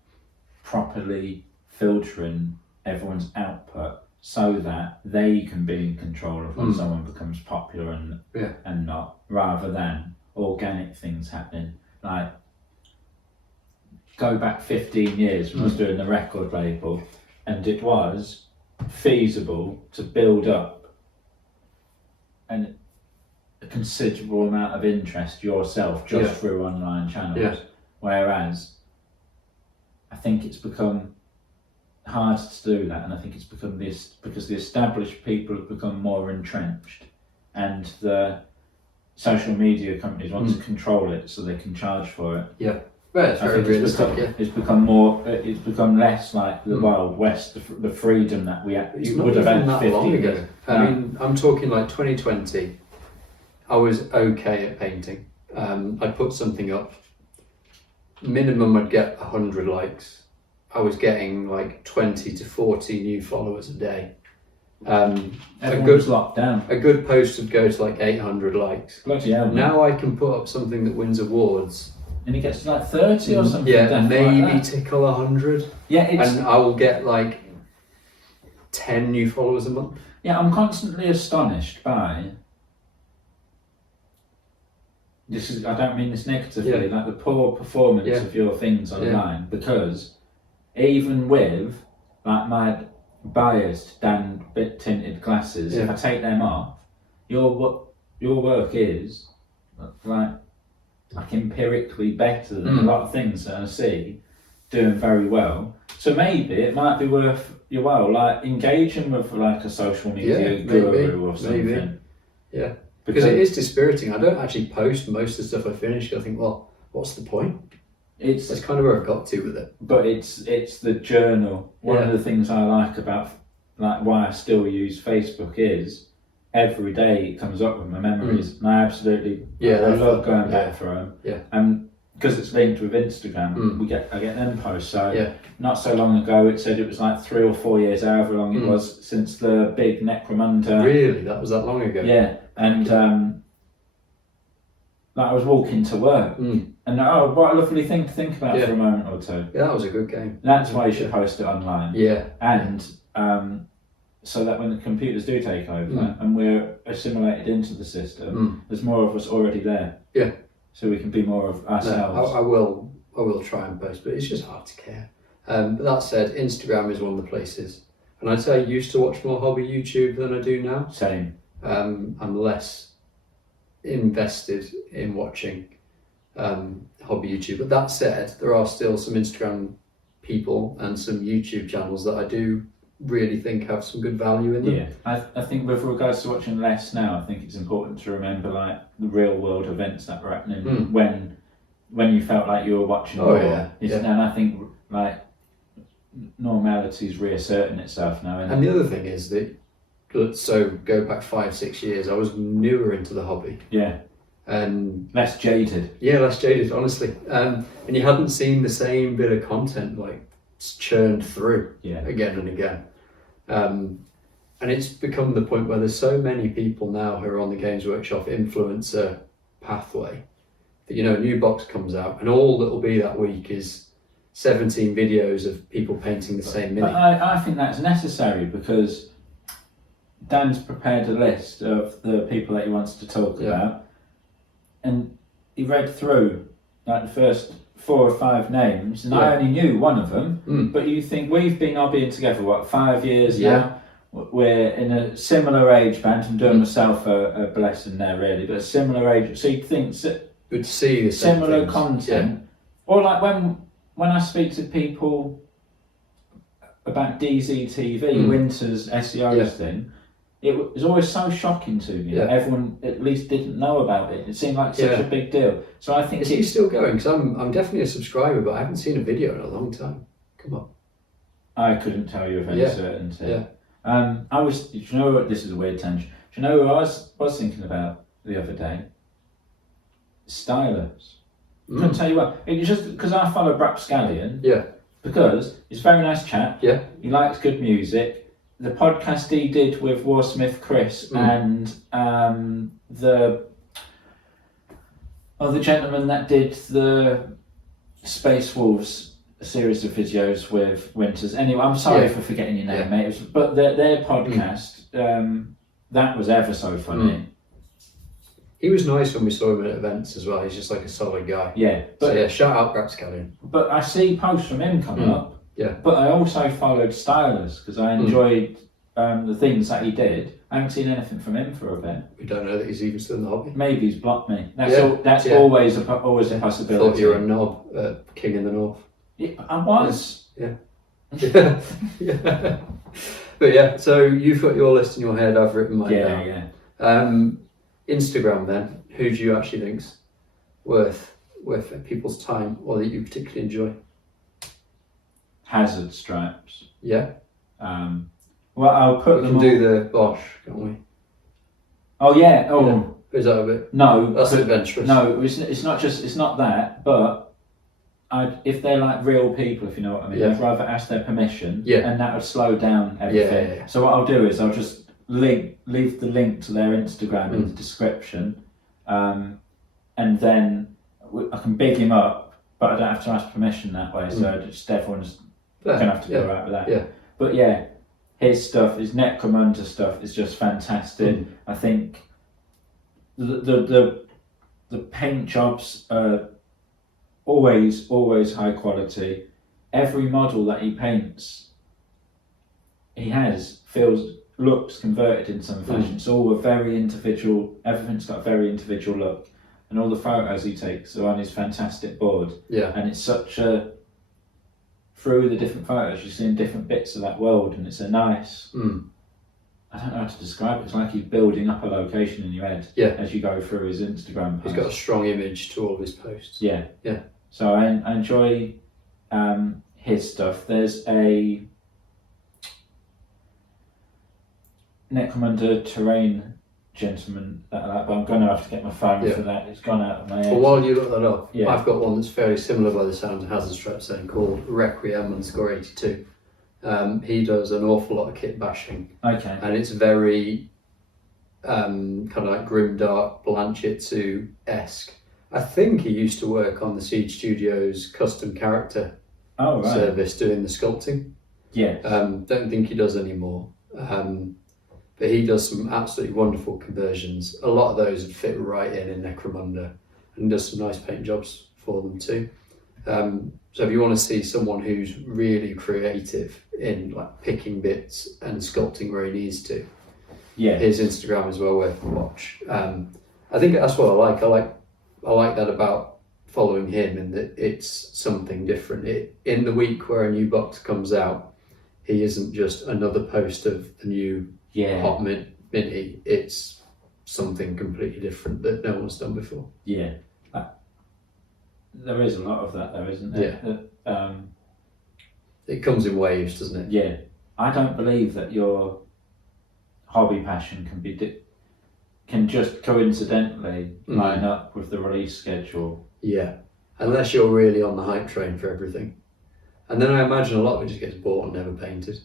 properly filtering everyone's output so that they can be in control of when someone becomes popular and not, rather than organic things happening. Like, go back 15 years when I was doing the record label, and it was feasible to build up a considerable amount of interest yourself just through online channels, whereas I think it's become hard to do that, and I think it's become this because the established people have become more entrenched and the social media companies want to control it so they can charge for it. Well, it's very realistic. It's become less like the Wild West, the freedom that we would have had 50 years ago. I mean, I'm talking like 2020. I was okay at painting. I'd put something up. Minimum, I'd get 100 likes. I was getting like 20 to 40 new followers a day. Everyone's locked down. A good post would go to like 800 likes. Bloody hell, man. Now I can put up something that wins awards. And it gets to like 30 or something. Yeah, maybe like tickle 100. Yeah, and I will get like 10 new followers a month. Yeah, I'm constantly astonished by this. I don't mean this negatively, like the poor performance of your things online, because even with like my biased Dan bit tinted glasses, if I take them off, your work is like empirically better than a lot of things that I see doing very well. So maybe it might be worth your while, like engaging with like a social media guru or something. Maybe. Yeah, because it is dispiriting. I don't actually post most of the stuff I finish. I think, well, what's the point? That's kind of where I got to with it. But it's the journal. One of the things I like about like why I still use Facebook is every day it comes up with my memories, and I absolutely I love going back through them. Yeah. And because it's linked with Instagram, I get them posts. So not so long ago, it said it was like 3 or 4 years, however long it was since the big Necromunda. Really, that was that long ago. Yeah, and like I was walking to work, and what a lovely thing to think about for a moment or two. Yeah, that was a good game. That's why you should post it online. Yeah, and so that when the computers do take over and we're assimilated into the system, there's more of us already there. Yeah. So we can be more of ourselves. No, I will try and post, but it's just hard to care. But that said, Instagram is one of the places. And I'd say I used to watch more hobby YouTube than I do now. Same. I'm less invested in watching hobby YouTube. But that said, there are still some Instagram people and some YouTube channels that I do really think have some good value in them. Yeah, I think with regards to watching less now, I think it's important to remember like the real world events that were happening when you felt like you were watching more. And I think like normality's reasserting itself now. And the other thing is that, so go back 5-6 years, I was newer into the hobby. Yeah. And less jaded. Yeah, less jaded, honestly. And you hadn't seen the same bit of content like churned through again and again. And it's become the point where there's so many people now who are on the Games Workshop influencer pathway that, you know, a new box comes out and all that will be that week is 17 videos of people painting the same mini. But I think that's necessary because Dan's prepared a list of the people that he wants to talk about, and he read through like the first 4 or 5 names, and I only knew one of them. But you think we've been hobbying together, what, 5 years now? We're in a similar age band. I'm doing myself a blessing there, really, but a similar age. So you'd think good to see the similar content, or like when I speak to people about DZTV, Winter's SEO's thing. It was always so shocking to me that everyone at least didn't know about it. It seemed like such a big deal. So I think is he still going? Because I'm definitely a subscriber, but I haven't seen a video in a long time. Come on. I couldn't tell you of any certainty. Yeah. I was. Do you know what? This is a weird tangent. Do you know who I was thinking about the other day? Stylus. Couldn't tell you what. It's just because I follow Brapscallion. Yeah. Because he's a very nice chap. Yeah. He likes good music. The podcast he did with Warsmith Chris and the gentleman that did the Space Wolves series of videos with Winters. Anyway, I'm sorry for forgetting your name, mate. But their podcast, that was ever so funny. He was nice when we saw him at events as well. He's just like a solid guy. Yeah. But so shout out Rapscallion. But I see posts from him coming up. Yeah. But I also followed Stylus because I enjoyed the things that he did. I haven't seen anything from him for a bit. We don't know that he's even still in the hobby. Maybe he's blocked me. That's always a possibility. I thought you were a knob, King in the North. Yeah, I was. Yeah. But yeah, so you've got your list in your head. I've written mine down. Yeah. Instagram then. Who do you actually think's worth people's time, or that you particularly enjoy? Hazard stripes. Yeah. Well, I'll put them. We can do the Bosch, can't we? Oh yeah. Oh. Yeah. Is that a bit? No. That's adventurous. No, it's not that. But if they're like real people, if you know what I mean, I'd rather ask their permission, and that would slow down everything. Yeah. So what I'll do is I'll just leave the link to their Instagram in the description, and then I can big him up, but I don't have to ask permission that way. So just everyone's gonna have to go right with that. Yeah. But yeah, his stuff, his Necromunda stuff, is just fantastic. I think the paint jobs are always high quality. Every model that he paints, looks converted in some fashion. It's all a very individual. Everything's got a very individual look, and all the photos he takes are on his fantastic board. Yeah. And it's such a through the different photos, you're seeing different bits of that world, and it's a nice. I don't know how to describe it. It's like he's building up a location in your head as you go through his Instagram posts. He's got a strong image to all of his posts. Yeah. Yeah. So I enjoy his stuff. There's a Necromunda terrain gentleman that I like, but I'm going to have to get my phone for that. It's gone out of my head. Well, while you look that up, I've got one that's fairly similar by the sound of Hazard Strap saying, called Requiem_82. He does an awful lot of kit bashing. Okay. And it's very kind of like grimdark, Blanchitsu-esque. I think he used to work on the Siege Studios custom character service doing the sculpting. Yeah. Don't think he does anymore. But he does some absolutely wonderful conversions. A lot of those would fit right in Necromunda, and does some nice paint jobs for them too. So if you want to see someone who's really creative in like picking bits and sculpting where he needs to, his Instagram is well worth a watch. I think that's what I like. I like that about following him, in that it's something different. In the week where a new box comes out, he isn't just another post of the new Hot Minty. It's something completely different that no one's done before. Yeah. There is a lot of that though, isn't there? Yeah. It comes in waves, doesn't it? Yeah. I don't believe that your hobby passion can just coincidentally line up with the release schedule. Yeah. Unless you're really on the hype train for everything. And then I imagine a lot of it just gets bought and never painted.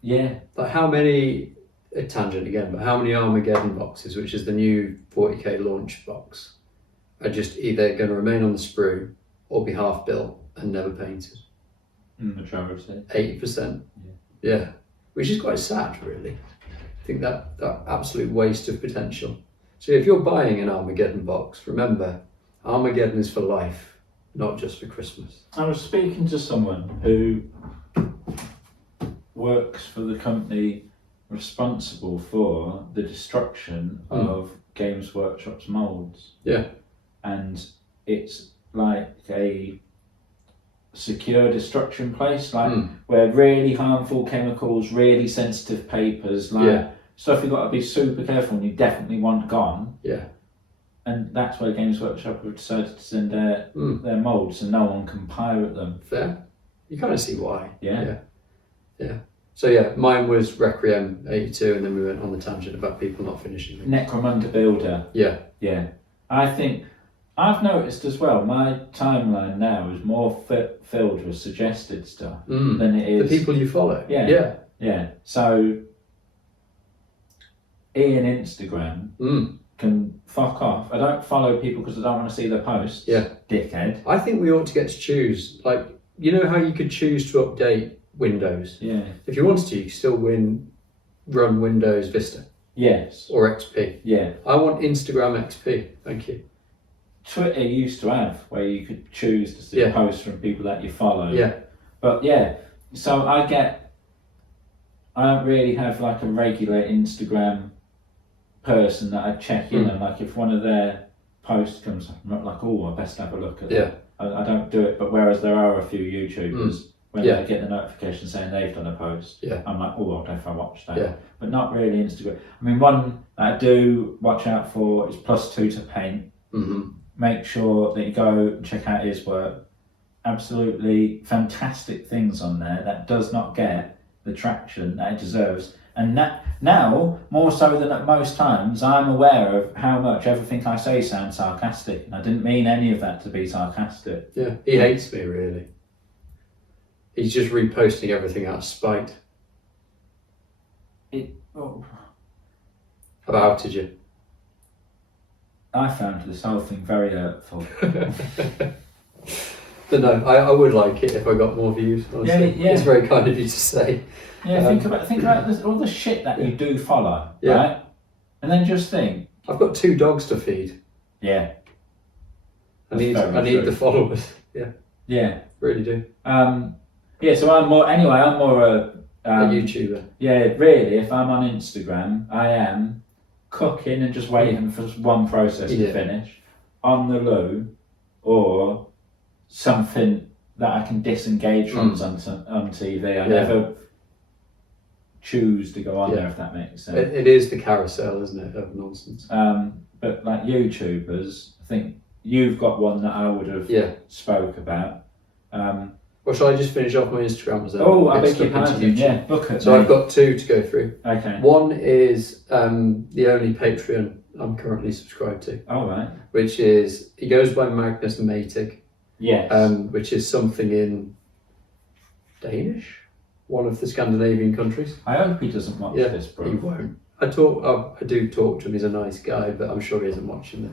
Yeah. Like how many, a tangent again, but how many Armageddon boxes, which is the new 40k launch box, are just either going to remain on the sprue or be half built and never painted? Majority. 80%. Yeah. Which is quite sad, really. I think that absolute waste of potential. So if you're buying an Armageddon box, remember, Armageddon is for life, not just for Christmas. I was speaking to someone who works for the company responsible for the destruction of Games Workshop's molds. Yeah. And it's like a secure destruction place, where really harmful chemicals, really sensitive papers, stuff you've got to be super careful and you definitely want gone. Yeah. And that's where Games Workshop have decided to send their molds, so no one can pirate them. Fair. You kind of see why. Yeah. So mine was Requiem 82, and then we went on the tangent about people not finishing things. Necromunda Builder. Yeah. I think I've noticed as well, my timeline now is more filled with suggested stuff than it is the people you follow. Yeah. So Ian Instagram can fuck off. I don't follow people because I don't want to see their posts. Yeah. Dickhead. I think we ought to get to choose. Like, you know how you could choose to update Windows? Yeah. If you wanted to, you could still run Windows Vista. Yes. Or XP. Yeah. I want Instagram XP. Thank you. Twitter used to have where you could choose to see posts from people that you follow. Yeah. But so I don't really have like a regular Instagram person that I check in, and like if one of their posts comes up, I'm not like, oh, I best have a look at that. I don't do it, but whereas there are a few YouTubers, when they get the notification saying they've done a post, I'm like, oh, I'll definitely watch that. Yeah. But not really Instagram. I mean, one that I do watch out for is +2 to Paint. Make sure that you go and check out his work. Absolutely fantastic things on there that does not get the traction that it deserves. And that now, more so than at most times, I'm aware of how much everything I say sounds sarcastic. And I didn't mean any of that to be sarcastic. Yeah, he hates me, really. He's just reposting everything out of spite. I've outed you. I found this whole thing very hurtful. But no, I would like it if I got more views, honestly. Yeah. It's very kind of you to say. Yeah, think about this, all the shit that you do follow, right? And then just think. I've got 2 dogs to feed. Yeah. I need the followers. Yeah. Yeah. Really do. So I'm more a YouTuber. Yeah, really, if I'm on Instagram, I am cooking and just waiting for one process to finish, on the loo, or something that I can disengage from on TV. I never choose to go on there, if that makes sense. It is the carousel, isn't it, of nonsense. But like YouTubers, I think you've got one that I would have spoke about. Or shall I just finish off my Instagram? I beg your pardon. Yeah, book it. So I've got 2 to go through. Okay. One is the only Patreon I'm currently subscribed to. Oh, right. Which is, he goes by Magnus Matig. Yes. Which is something in Danish, one of the Scandinavian countries. I hope he doesn't watch this, bro. He won't. I do talk to him. He's a nice guy, but I'm sure he isn't watching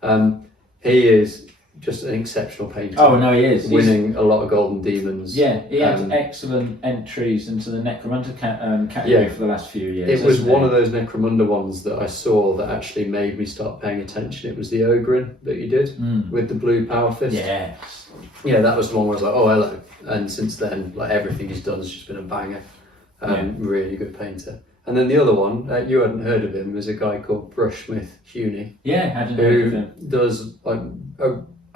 this. He is just an exceptional painter. Oh no, he is winning a lot of golden demons. Yeah, he had excellent entries into the Necromunda category for the last few years. It was one of those Necromunda ones that I saw that actually made me start paying attention. It was the Ogrin that you did with the blue power fist. Yes. Yeah, that was the one where I was like, oh hello. And since then, like everything he's done has just been a banger. Really good painter. And then the other one, you hadn't heard of him, was a guy called Brushsmith Huni. Yeah, I hadn't heard of him. Who does like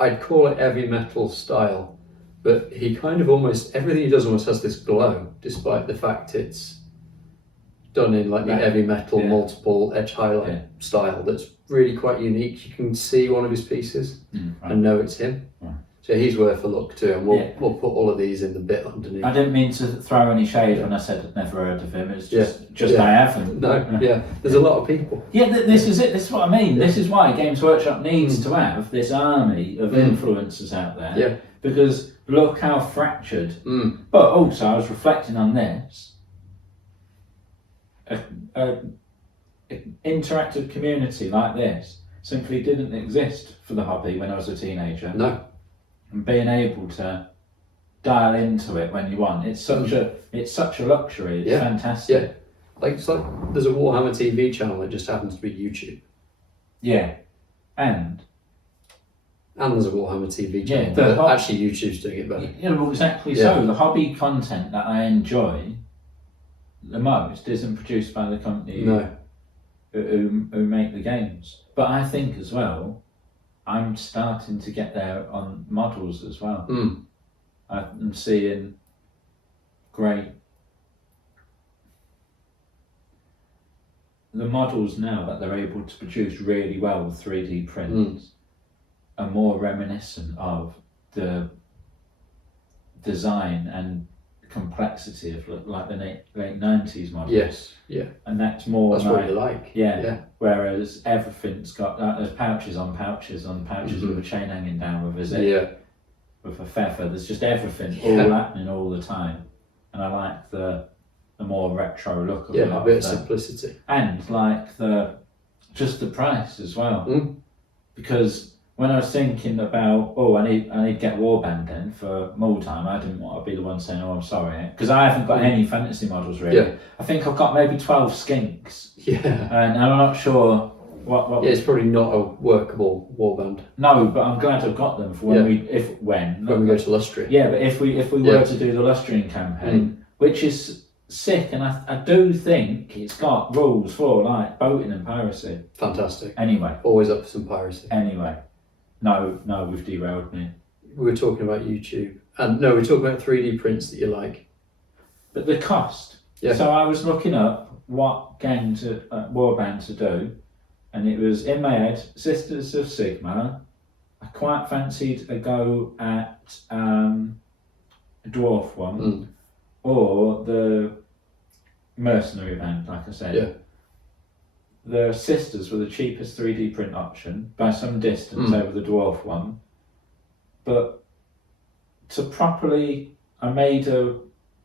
I'd call it heavy metal style, but he kind of everything he does almost has this glow, despite the fact it's done in like the heavy metal multiple edge highlight style that's really quite unique. You can see one of his pieces and know it's him. Right. So he's worth a look too, and we'll put all of these in the bit underneath. I didn't mean to throw any shade when I said I'd never heard of him. It's just I haven't. No, there's a lot of people. Yeah, this is it. This is what I mean. This is why Games Workshop needs to have this army of influencers out there. Yeah. Because look how fractured. But also, I was reflecting on this. An interactive community like this simply didn't exist for the hobby when I was a teenager. No. And being able to dial into it when you want, it's such a luxury. It's fantastic. Yeah, it's like there's a Warhammer TV channel that just happens to be YouTube. Yeah, and there's a Warhammer TV channel, but actually YouTube's doing it better. Yeah, well, exactly. So the hobby content that I enjoy the most isn't produced by the company who make the games. But I think as well, I'm starting to get there on models as well. I'm seeing great. The models now that they're able to produce really well with 3D prints are more reminiscent of the design and complexity of like the late 90s models. Yes, yeah. And that's more what you like. Yeah. Whereas everything's got there's pouches on pouches on pouches with a chain hanging down with a zip, with a feather. There's just everything all happening all the time, and I like the more retro look of it. A bit of simplicity, and like the price as well, because. When I was thinking about, I need to get Warband then for more time, I didn't want to be the one saying, I'm sorry, because I haven't got any fantasy models really. Yeah. I think I've got maybe 12 skinks. Yeah. And I'm not sure what. Yeah, it's probably not a workable Warband. No, but I'm glad I've got them for when we go to Lustrian. Yeah, but if we were to do the Lustrian campaign, which is sick, and I do think it's got rules for like boating and piracy. Fantastic. Anyway. Always up for some piracy. Anyway. No, we've derailed me. We were talking about YouTube. And no, we're talking about 3D prints that you like. But the cost. Yeah. So I was looking up what game Warband to do, and it was in my head, Sisters of Sigmar. I quite fancied a go at a dwarf one, or the mercenary band, like I said. Yeah. The Sisters were the cheapest 3D print option by some distance over the Dwarf one. But to properly, I made a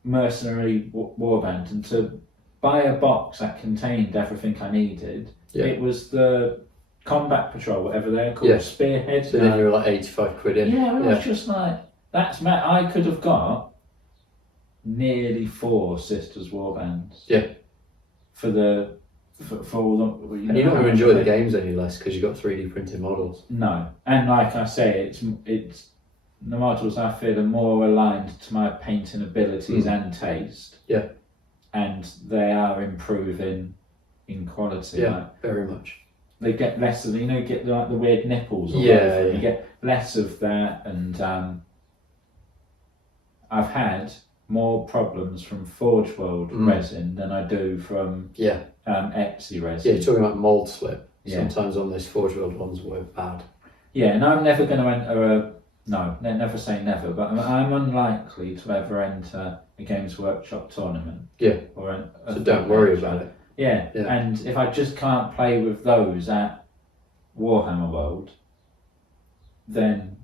mercenary warband, and to buy a box that contained everything I needed, it was the Combat Patrol, whatever they're called, Spearhead. So then you were like 85 quid in. Yeah, it was just like, I could have got nearly 4 Sisters warbands. Yeah. For all the... And you're not going to enjoy the games any less because you've got 3D printed models. No. And like I say, it's the models I feel are more aligned to my painting abilities and taste. Yeah. And they are improving in quality. Yeah, like, very much. They get less of, get like the weird nipples. Yeah. You get less of that, and I've had more problems from Forge World resin than I do from Etsy resin. Yeah, you're talking about mould slip. Sometimes on those Forge World ones were bad. Yeah, and I'm never going to enter never say never, but I'm unlikely to ever enter a Games Workshop tournament. Yeah. So don't worry about it. Yeah, and if I just can't play with those at Warhammer World, then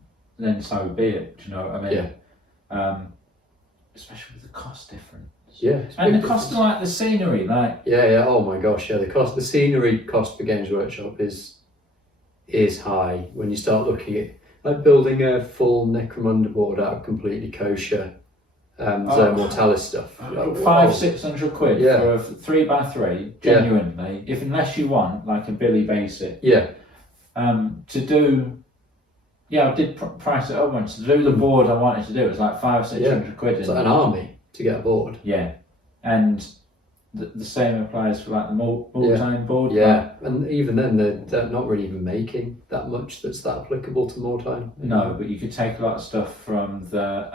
so be it. Do you know what I mean? Yeah. Especially with the cost difference. Yeah. And the cost of like the scenery, like. Yeah. Oh my gosh, yeah. The scenery cost for Games Workshop is high when you start looking at like building a full Necromunda board out of completely kosher. Zone Mortalis stuff. Like, 500-600 quid for a 3x3, genuinely. Unless you want like a Billy Basic. Yeah. To do, I did price it up once. To do the board I wanted to do, it was like 500-600 quid. It's like an army to get a board. Yeah, and the same applies for like the Mortime board. Yeah, and even then they're not really even making that much that's that applicable to Mortime. No, but you could take a lot of stuff from the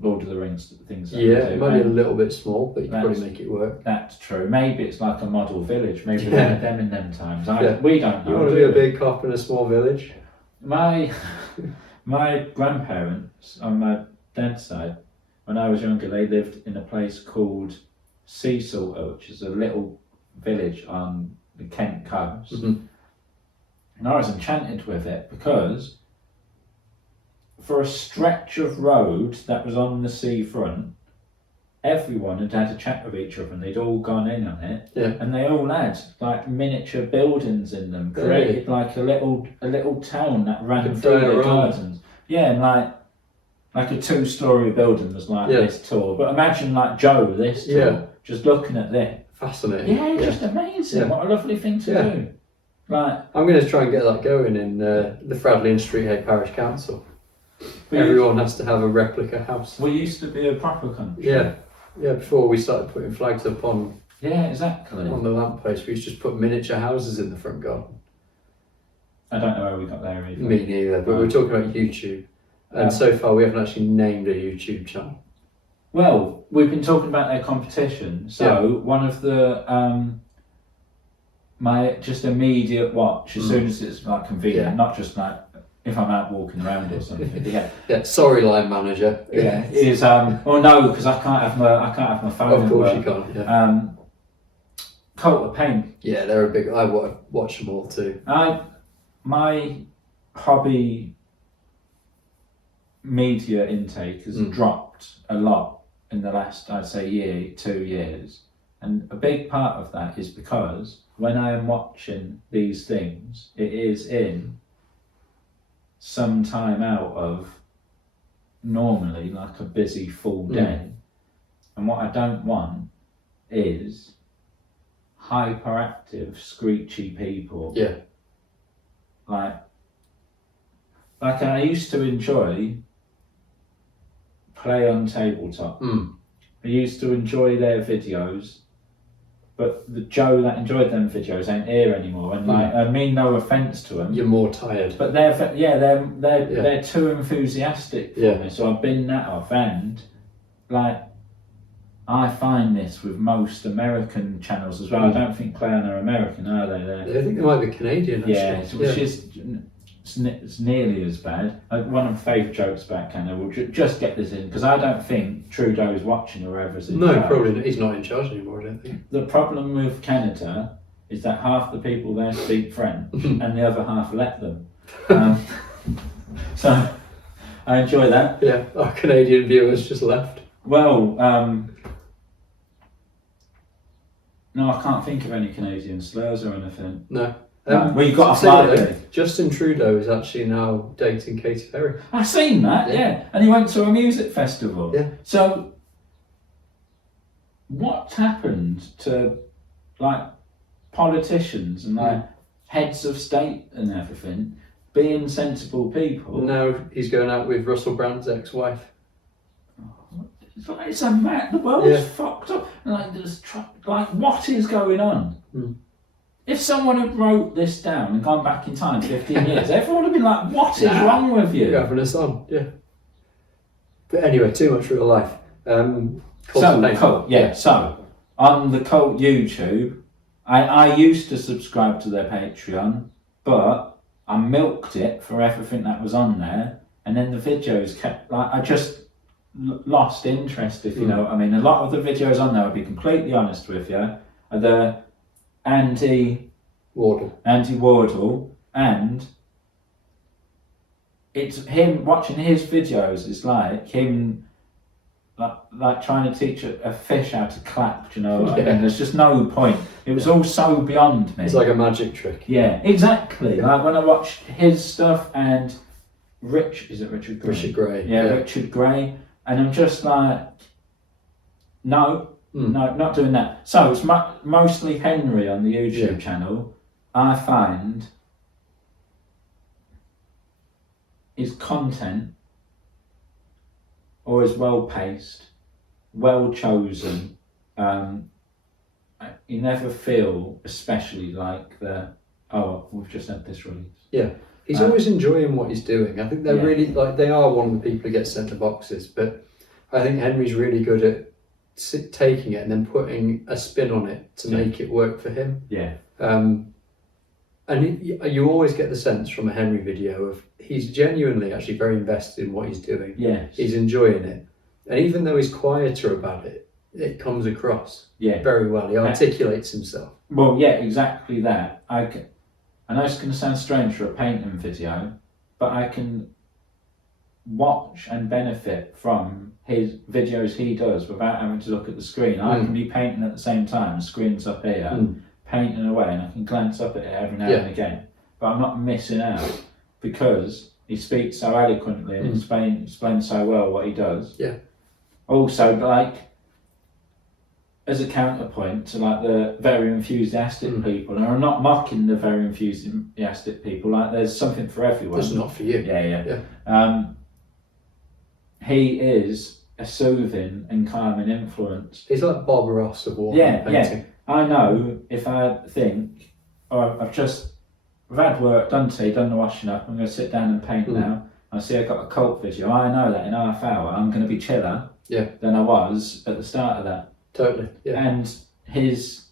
Lord of the Rings things. It might be a little bit small, but you can probably make it work. That's true. Maybe it's like a model village. Maybe them in them times. We don't know. You want to be a big cop in a small village? My grandparents on my dad's side, when I was younger, they lived in a place called Sea Salter, which is a little village on the Kent coast. And I was enchanted with it because for a stretch of road that was on the seafront, everyone had had a chat with each other and they'd all gone in on it. Yeah. And they all had like miniature buildings in them, created like a little town that ran through their gardens. Yeah, and like a 2-story building was like this tall. But imagine like Joe this tall, just looking at this. Fascinating. Yeah, just amazing. Yeah. What a lovely thing to do. Like, I'm going to try and get that going in the Fradley and Streethead Parish Council. Everyone has to have a replica house. We used to be a proper country. Yeah, before we started putting flags up on exactly on the lamppost, we used to just put miniature houses in the front garden. I don't know where we got there either. Me neither, but we're talking about YouTube. And so far we haven't actually named a YouTube channel. Well, we've been talking about their competition. So one of the my just immediate watch as soon as it's like convenient, not just like if I'm out walking around or something. Sorry, line manager. Is well no, because I can't have my phone. Of course you can't. Yeah. Cult of Pain. Yeah, they're a big. I watch them all too. My hobby media intake has dropped a lot in the last, I'd say, 2 years, and a big part of that is because when I am watching these things, it is in some time out of normally like a busy full day, and what I don't want is hyperactive, screechy people. Yeah. Like I used to enjoy Play on Tabletop. I used to enjoy their videos, but the Joe that enjoyed them videos ain't here anymore. And like, I mean no offence to them. You're more tired. But they're too enthusiastic for me. So I've been that off, and like I find this with most American channels as well. I don't think Play on are American, are they? I think they might be Canadian. Actually. Which is it's nearly as bad. One of Faith's jokes about Canada, we'll just get this in, because I don't think Trudeau's watching or whoever's in charge. No, probably not. He's not in charge anymore, I don't think. The problem with Canada is that half the people there speak French and the other half let them. So I enjoy that. Yeah, our Canadian viewers just left. Well, no, I can't think of any Canadian slurs or anything. No. Well, you've got a flag. Justin Trudeau is actually now dating Katy Perry. I've seen that, yeah. And he went to a music festival. Yeah. So, what happened to, like, politicians and, like, heads of state and everything being sensible people? Now he's going out with Russell Brand's ex-wife. It's a mad. The world's fucked up. Like, what is going on? If someone had wrote this down and gone back in time 15 years, everyone would have been like, what is wrong with you? You're having us on, yeah. But anyway, too much real life. So, on the Cult YouTube, I used to subscribe to their Patreon, but I milked it for everything that was on there, and then the videos kept, like, I just lost interest, if you know what I mean. A lot of the videos on there, I'll be completely honest with you, are the anti-Wardle, and it's him watching his videos is like him like trying to teach a fish how to clap, do you know what I mean? There's just no point. It was all so beyond me. It's like a magic trick. Yeah, exactly. Like when I watched his stuff and Richard Gray? Richard Gray. Yeah, Richard Gray, and I'm just like, no, not doing that. So it's mostly Henry on the YouTube channel. I find his content always well paced, well chosen. You never feel especially like we've just had this release. Yeah. He's always enjoying what he's doing. I think they're really, like, they are one of the people who get sent to boxes, but I think Henry's really good at taking it and then putting a spin on it to make it work for him. Yeah. And you always get the sense from a Henry video of he's genuinely actually very invested in what he's doing. Yes. He's enjoying it. And even though he's quieter about it, it comes across very well. He articulates himself. Well, yeah, exactly that. I know it's going to sound strange for a painting video, but I can watch and benefit from his videos he does without having to look at the screen. I can be painting at the same time, the screen's up here, painting away, and I can glance up at it every now and again. But I'm not missing out because he speaks so eloquently and explains so well what he does. Yeah. Also, like, as a counterpoint to, like, the very enthusiastic people, and I'm not mocking the very enthusiastic people, like, there's something for everyone. It's not for you. Yeah. He is a soothing and calming influence. He's like Bob Ross of Waffle Hammer painting. I know if I think, I've had work, done tea, done the washing up, I'm going to sit down and paint now. I see I've got a cult video. I know that in half hour I'm going to be chiller than I was at the start of that. Totally. Yeah. And his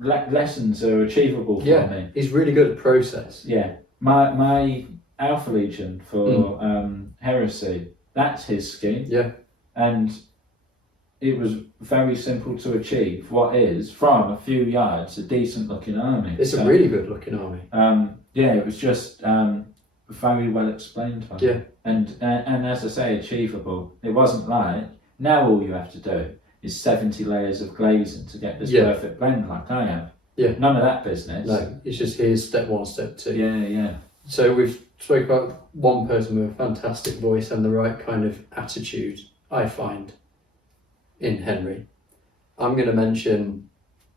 lessons are achievable for me. He's really good at process. Yeah. My Alpha Legion for Heresy, that's his scheme. Yeah. And it was very simple to achieve what is, from a few yards, a decent looking army. It's a really good looking army. It was just very well explained by me. And as I say, achievable. It wasn't like, now all you have to do is 70 layers of glazing to get this perfect blend like I have. Yeah. None of that business. No, it's just here's step one, step two. Yeah. So we've spoke about one person with a fantastic voice and the right kind of attitude, I find, in Henry. I'm going to mention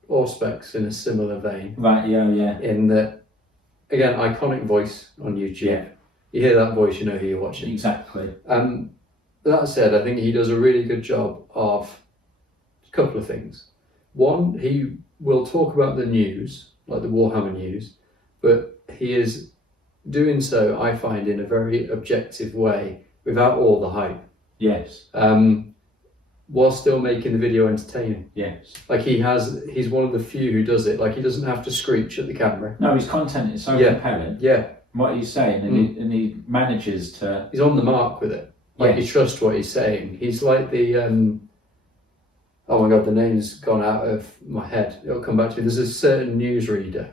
Auspex in a similar vein. Right, yeah. In that, again, iconic voice on YouTube. Yeah. You hear that voice, you know who you're watching. Exactly. That said, I think he does a really good job of a couple of things. One, he will talk about the news, like the Warhammer news, but he is doing so, I find, in a very objective way, without all the hype. Yes. while still making the video entertaining. Yes. Like he's one of the few who does it. Like he doesn't have to screech at the camera. No, his content is so compelling. Yeah. What he's saying, and he manages to. He's on the mark with it. Like you trust what he's saying. He's like the oh my god, the name's gone out of my head. It'll come back to me. There's a certain newsreader,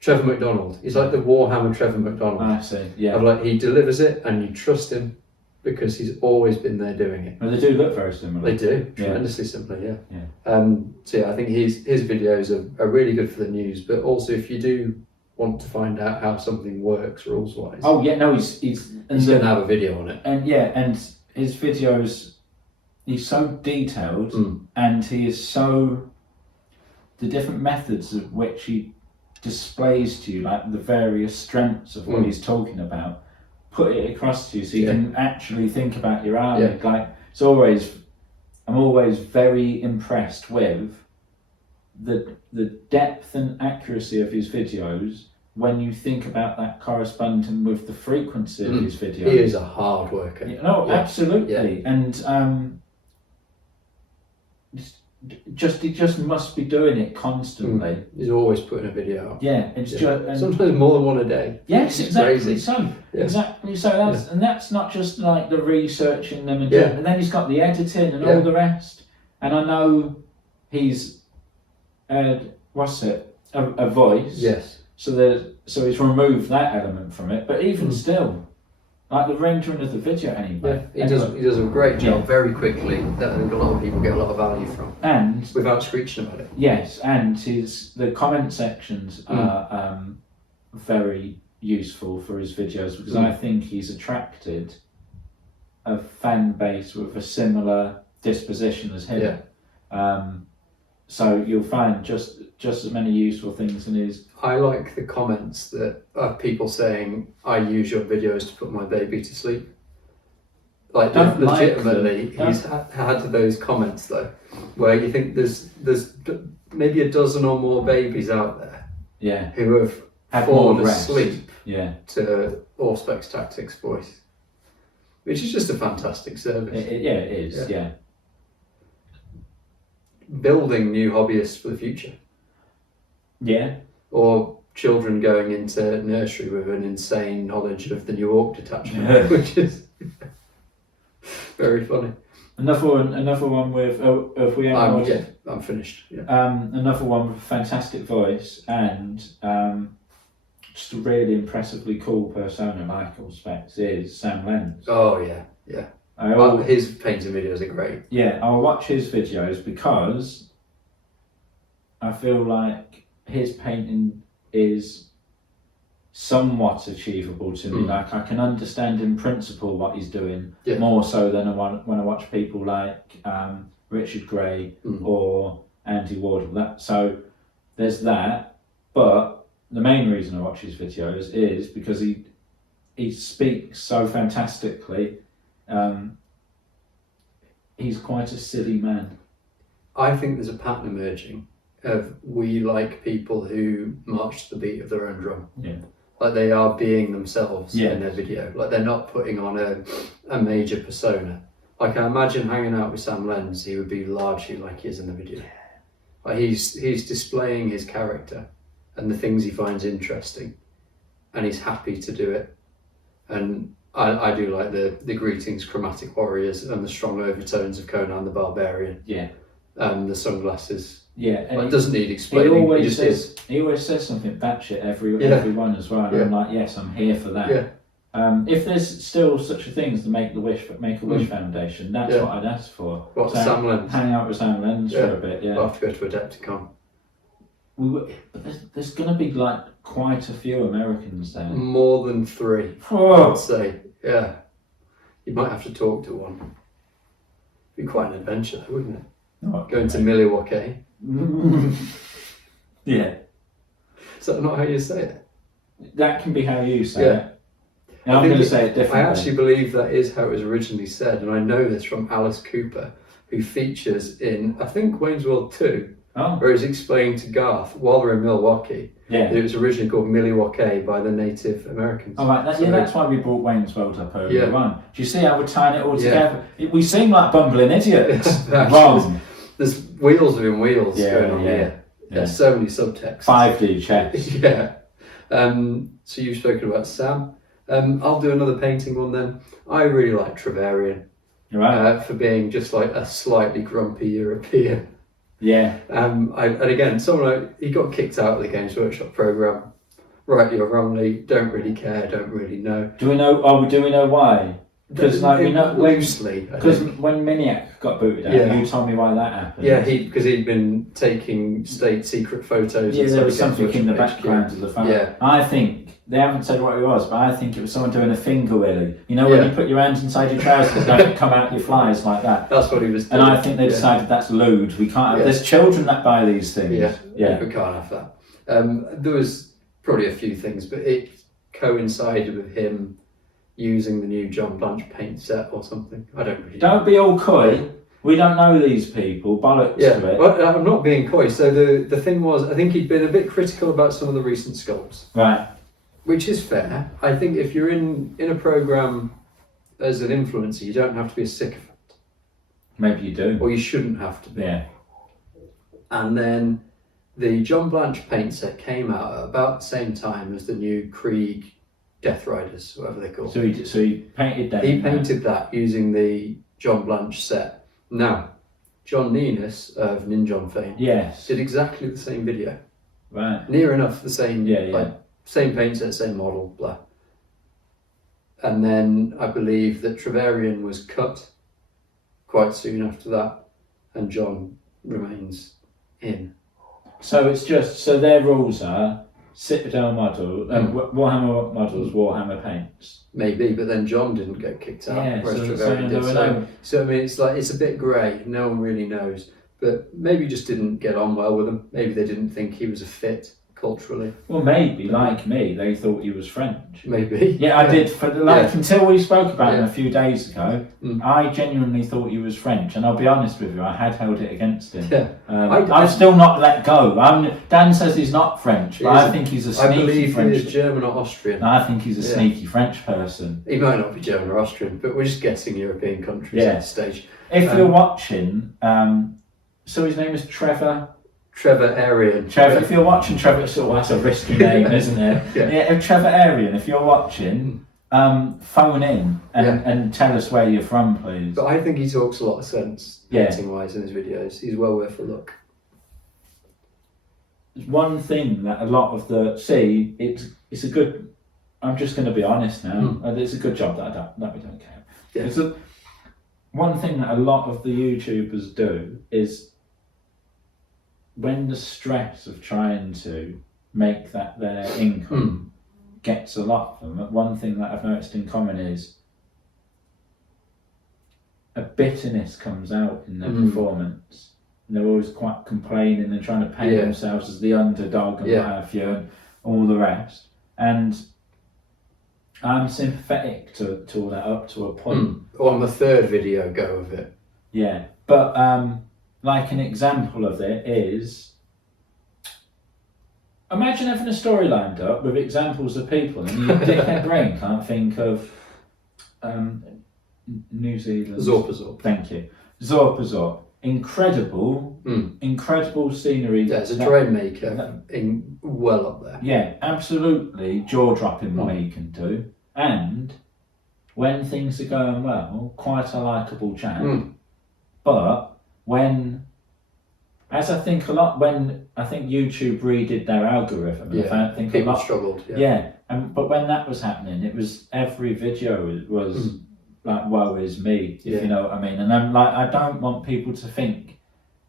Trevor McDonald. He's like the Warhammer Trevor McDonald. I see. Yeah. Of like he delivers it, and you trust him because he's always been there doing it. Well, they do look very similar. They do tremendously similar. Yeah. Yeah. So yeah, I think his videos are really good for the news, but also if you do want to find out how something works rules wise. Oh yeah, no, he's going to have a video on it. And his videos, he's so detailed, and he is so, the different methods of which he displays to you, like the various strengths of what he's talking about, put it across to you so you can actually think about your army. Yeah. Like I'm always very impressed with the depth and accuracy of his videos when you think about that corresponding with the frequency of his videos. He is a hard worker. Absolutely. Yeah. And he just must be doing it constantly. He's always putting a video out. Yeah, it's just sometimes more than one a day. Yes, exactly crazy. So. Yeah. Exactly so. That's not just like the researching them and doing, and then he's got the editing and all the rest. And I know he's a voice. Yes. So he's removed that element from it, but even still, like the rendering of the video anyway. Yeah, he does a great job very quickly. That I think a lot of people get a lot of value from. And without screeching about it. Yes, and the comment sections are very useful for his videos because I think he's attracted a fan base with a similar disposition as him. Yeah. So you'll find just as many useful things in his. I like the comments that of people saying, "I use your videos to put my baby to sleep." Like legitimately, he's had those comments though, where you think there's maybe a dozen or more babies out there, who have fallen asleep to Auspex Tactics voice, which is just a fantastic service. It is. Yeah. Building new hobbyists for the future. Yeah. Or children going into nursery with an insane knowledge of the new Orc detachment, which is very funny. Another one with I'm finished. Yeah. Another one with a fantastic voice and just a really impressively cool persona like Auspex is Sam Lenz. Oh yeah. His painting videos are great. Yeah, I'll watch his videos because I feel like his painting is somewhat achievable to me. Like I can understand in principle what he's doing more so than when I watch people like Richard Gray or Andy Wardle. So there's that, but the main reason I watch his videos is because he speaks so fantastically. He's quite a silly man. I think there's a pattern emerging of we like people who march to the beat of their own drum. Yeah. Like they are being themselves in their video. Like they're not putting on a major persona. Like I imagine hanging out with Sam Lenz, he would be largely like he is in the video. Like he's displaying his character and the things he finds interesting, and he's happy to do it. And I do like the greetings, chromatic warriors, and the strong overtones of Conan the Barbarian. Yeah. The sunglasses. Yeah. And it doesn't need explaining. He always says something batshit every one as well. And I'm like, yes, I'm here for that. Yeah. If there's still such a thing as the Make a Wish Foundation, that's what I'd ask for. What, so Sam Lenz? Hang out with Sam Lenz for a bit, We'll have to go to Adepticon. But there's going to be like quite a few Americans there. More than 3, I'd say. Yeah. You might have to talk to one. It'd be quite an adventure though, wouldn't it? Going to Milwaukee. Yeah. Is that not how you say it? That can be how you say it. And I'm going to say it differently. I actually believe that is how it was originally said, and I know this from Alice Cooper, who features in, I think, Wayne's World 2. where he's explaining to Garth while they're in Milwaukee that it was originally called Milwaukee by the Native Americans. Oh, right. That's why we brought Wayne's World up earlier on. Do you see how we're tying it all together? We seem like bumbling idiots. Wrong. There's wheels within wheels going on here. There's so many subtexts. 5D chess. Yeah. So you've spoken about Sam. I'll do another painting one then. I really like Trevelyan. Right. For being just like a slightly grumpy European. Yeah. And again, he got kicked out of the Games Workshop program, rightly or wrongly. Don't really care. Don't really know. Do we know? Oh, do we know why? Because we know loosely. Because when Miniac got booted out, you told me why that happened. Yeah, because he'd been taking state secret photos. Yeah, there was something in the background of the phone. Yeah. I think they haven't said what it was, but I think it was someone doing a finger wheelie. You know when you put your hands inside your trousers, don't come out your flies like that. That's what he was doing. And I think they decided that's lewd. We can't have. There's children that buy these things. Yeah. We can't have that. There was probably a few things, but it coincided with him using the new John Blanche paint set or something. I don't really know. Don't be all coy. We don't know these people. Bollocks to it. Well, I'm not being coy. So the thing was, I think he'd been a bit critical about some of the recent sculpts. Right. Which is fair. I think if you're in a program as an influencer, you don't have to be a sycophant. Maybe you do. Or you shouldn't have to be. Yeah. And then the John Blanche paint set came out at about the same time as the new Krieg Death Riders, whatever they're called. So he painted that. He painted that using the John Blanche set. Now, John Nenis of Ninjon fame did exactly the same video. Right. Near enough the same, Yeah. Same paint set, same model, blah. And then I believe that Trevelyan was cut quite soon after that, and John remains in. So it's just, so their rules are Citadel model, Warhammer models, Warhammer paints. Maybe, but then John didn't get kicked out, whereas Trevelyan did. So I mean, it's a bit grey. No one really knows, but maybe just didn't get on well with him. Maybe they didn't think he was a fit culturally. Well, maybe, like me, they thought he was French. Maybe. Yeah, I did. Until we spoke about him a few days ago, I genuinely thought he was French, and I'll be honest with you, I had held it against him. Yeah. I've still not let go. Dan says he's not French, but I think he's a sneaky French. I believe he is German or Austrian. I think he's a sneaky French person. He might not be German or Austrian, but we're just guessing European countries at this stage. If you're watching, so his name is Trevor Arian. If you're watching Trevor, that's a risky name, isn't it? Yeah, Trevor Arian, if you're watching, phone in and tell us where you're from, please. But I think he talks a lot of sense, painting-wise, in his videos. He's well worth a look. One thing that a lot of it's a good, I'm just going to be honest now, it's a good job that we don't care. Yeah. One thing that a lot of the YouTubers do is, when the stress of trying to make that their income gets a lot of them, one thing that I've noticed in common is a bitterness comes out in their performance. And they're always quite complaining and trying to paint themselves as the underdog and what have you, and all the rest. And I'm sympathetic to all that up to a point. On the third video go of it. Yeah, but like an example of it is, imagine having a story lined up with examples of people and your dickhead brain can't think of New Zealand. Zorpazorp. Thank you. Zorpazorp. Incredible scenery. Yeah, it's a terrain maker well up there. Yeah, absolutely jaw-dropping what he can do. And when things are going well, quite a likeable chap. But when I think YouTube redid their algorithm, I think people struggled. But when that was happening, it was every video was like, woe is me, if you know what I mean. And I'm like, I don't want people to think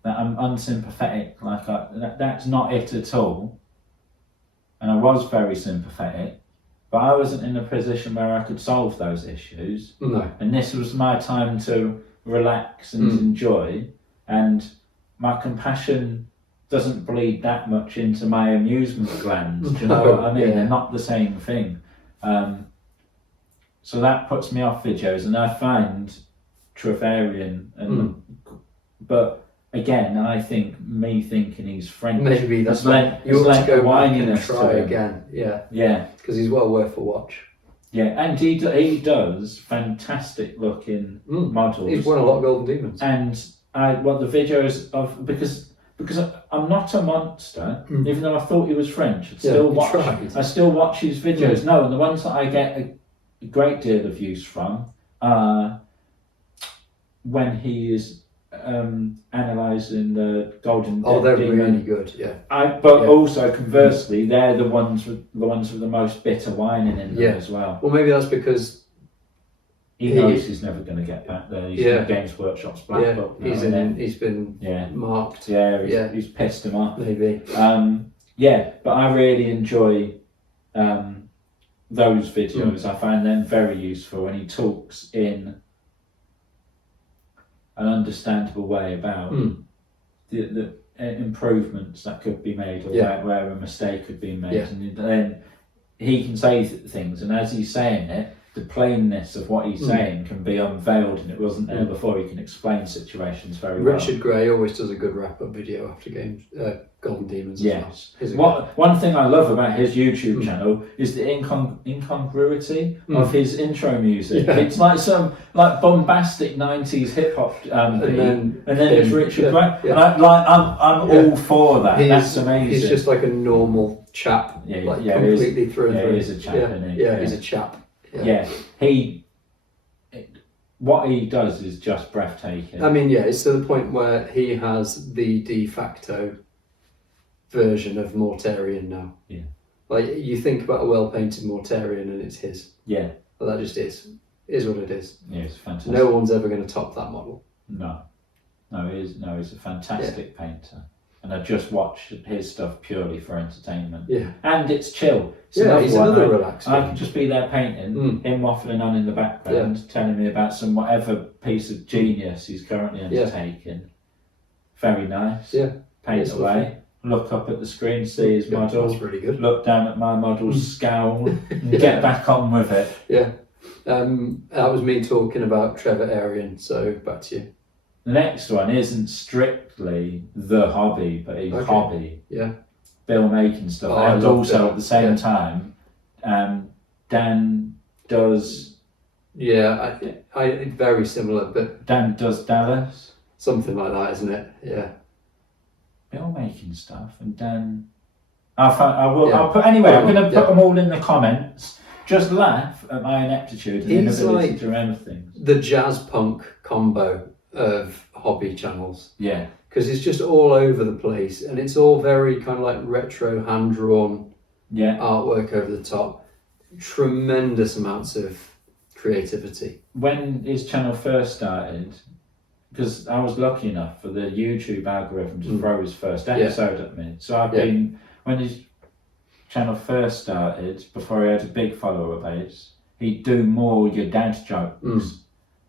that I'm unsympathetic. Like that's not it at all. And I was very sympathetic, but I wasn't in a position where I could solve those issues. No. And this was my time to relax and enjoy, and my compassion doesn't bleed that much into my amusement glands. Do you know what I mean? They're not the same thing. So that puts me off videos, and I find Trevelyan but again, I think me thinking he's French. Maybe that's lent you ought to go back and whininess try to him. again. Yeah. Yeah. Because he's well worth a watch. Yeah, and he does fantastic looking models. He's won a lot of Golden Demons. And I want the videos of because I'm not a monster, even though I thought he was French. I still watch his videos. No, and the ones that I get a great deal of use from are when he is analysing the Golden Oh, they're Demon. really good. Yeah. Also conversely, they're the ones with the most bitter whining in them as well. Well, maybe that's because he knows he's never going to get back there. He's in Games Workshop's black book now, he's been marked. He's pissed him off. Maybe. But I really enjoy those videos. I find them very useful, and he talks in an understandable way about the improvements that could be made, or where a mistake could be made, and then he can say things, and as he's saying it, the plainness of what he's saying can be unveiled, and it wasn't there before. He can explain situations very well. Richard Gray always does a good wrap-up video after games, Golden Demons. Yes. One thing I love about his YouTube channel is the incongruity of his intro music. Yeah. It's like some bombastic 90s hip hop beat, and then it's Richard Gray. Yeah. And I'm all for that. That's amazing. He's just like a normal chap, completely through and through. He's a chap, isn't he? Yeah, he's a chap. What he does is just breathtaking. I mean, it's to the point where he has the de facto version of Mortarion now. Yeah. Like, you think about a well-painted Mortarion and it's his. Yeah. Well, that just is what it is. Yeah, it's fantastic. No one's ever going to top that model. No, he's a fantastic painter. And I just watch his stuff purely for entertainment. Yeah. And it's chill. He's another relaxed. I can just be there painting, him waffling on in the background, telling me about some whatever piece of genius he's currently undertaking. Very nice. Yeah. Paint away. Look up at the screen, see his model. That's really good. Look down at my model, scowl, and get back on with it. Yeah. That was me talking about Trevor Arian, so back to you. The next one isn't strictly the hobby, but a hobby. Yeah. Bill making stuff. And also Bill. At the same time, Dan does. Yeah, I very similar, but Dan does Dallas. Something like that, isn't it? Yeah. Bill making stuff, and Dan. I'll put anyway. I'm going to put them all in the comments. Just laugh at my ineptitude and inability to remember things. The jazz punk combo of hobby channels. Yeah. Because it's just all over the place, and it's all very kind of like retro hand-drawn artwork over the top. Tremendous amounts of creativity. When his channel first started, because I was lucky enough for the YouTube algorithm to throw his first episode at me. So I've been, when his channel first started, before he had a big follower base, he'd do more your dad jokes.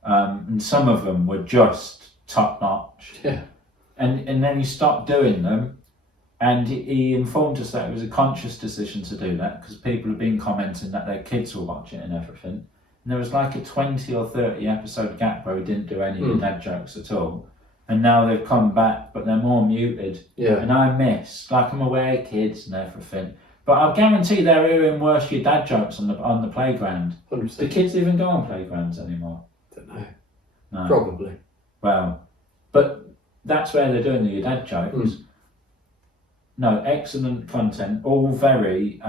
And some of them were just top notch. Yeah. And then he stopped doing them, and he informed us that it was a conscious decision to do that because people have been commenting that their kids were watching it and everything. And there was like a 20 or 30 episode gap where he didn't do any of the dad jokes at all. And now they've come back, but they're more muted. Yeah. And I miss, I'm aware kids and everything. But I guarantee they're hearing worse your dad jokes on the playground. 100%. Do kids even go on playgrounds anymore? Don't know. No. Probably. Well, but that's where they're doing your dad jokes. No, excellent content, all very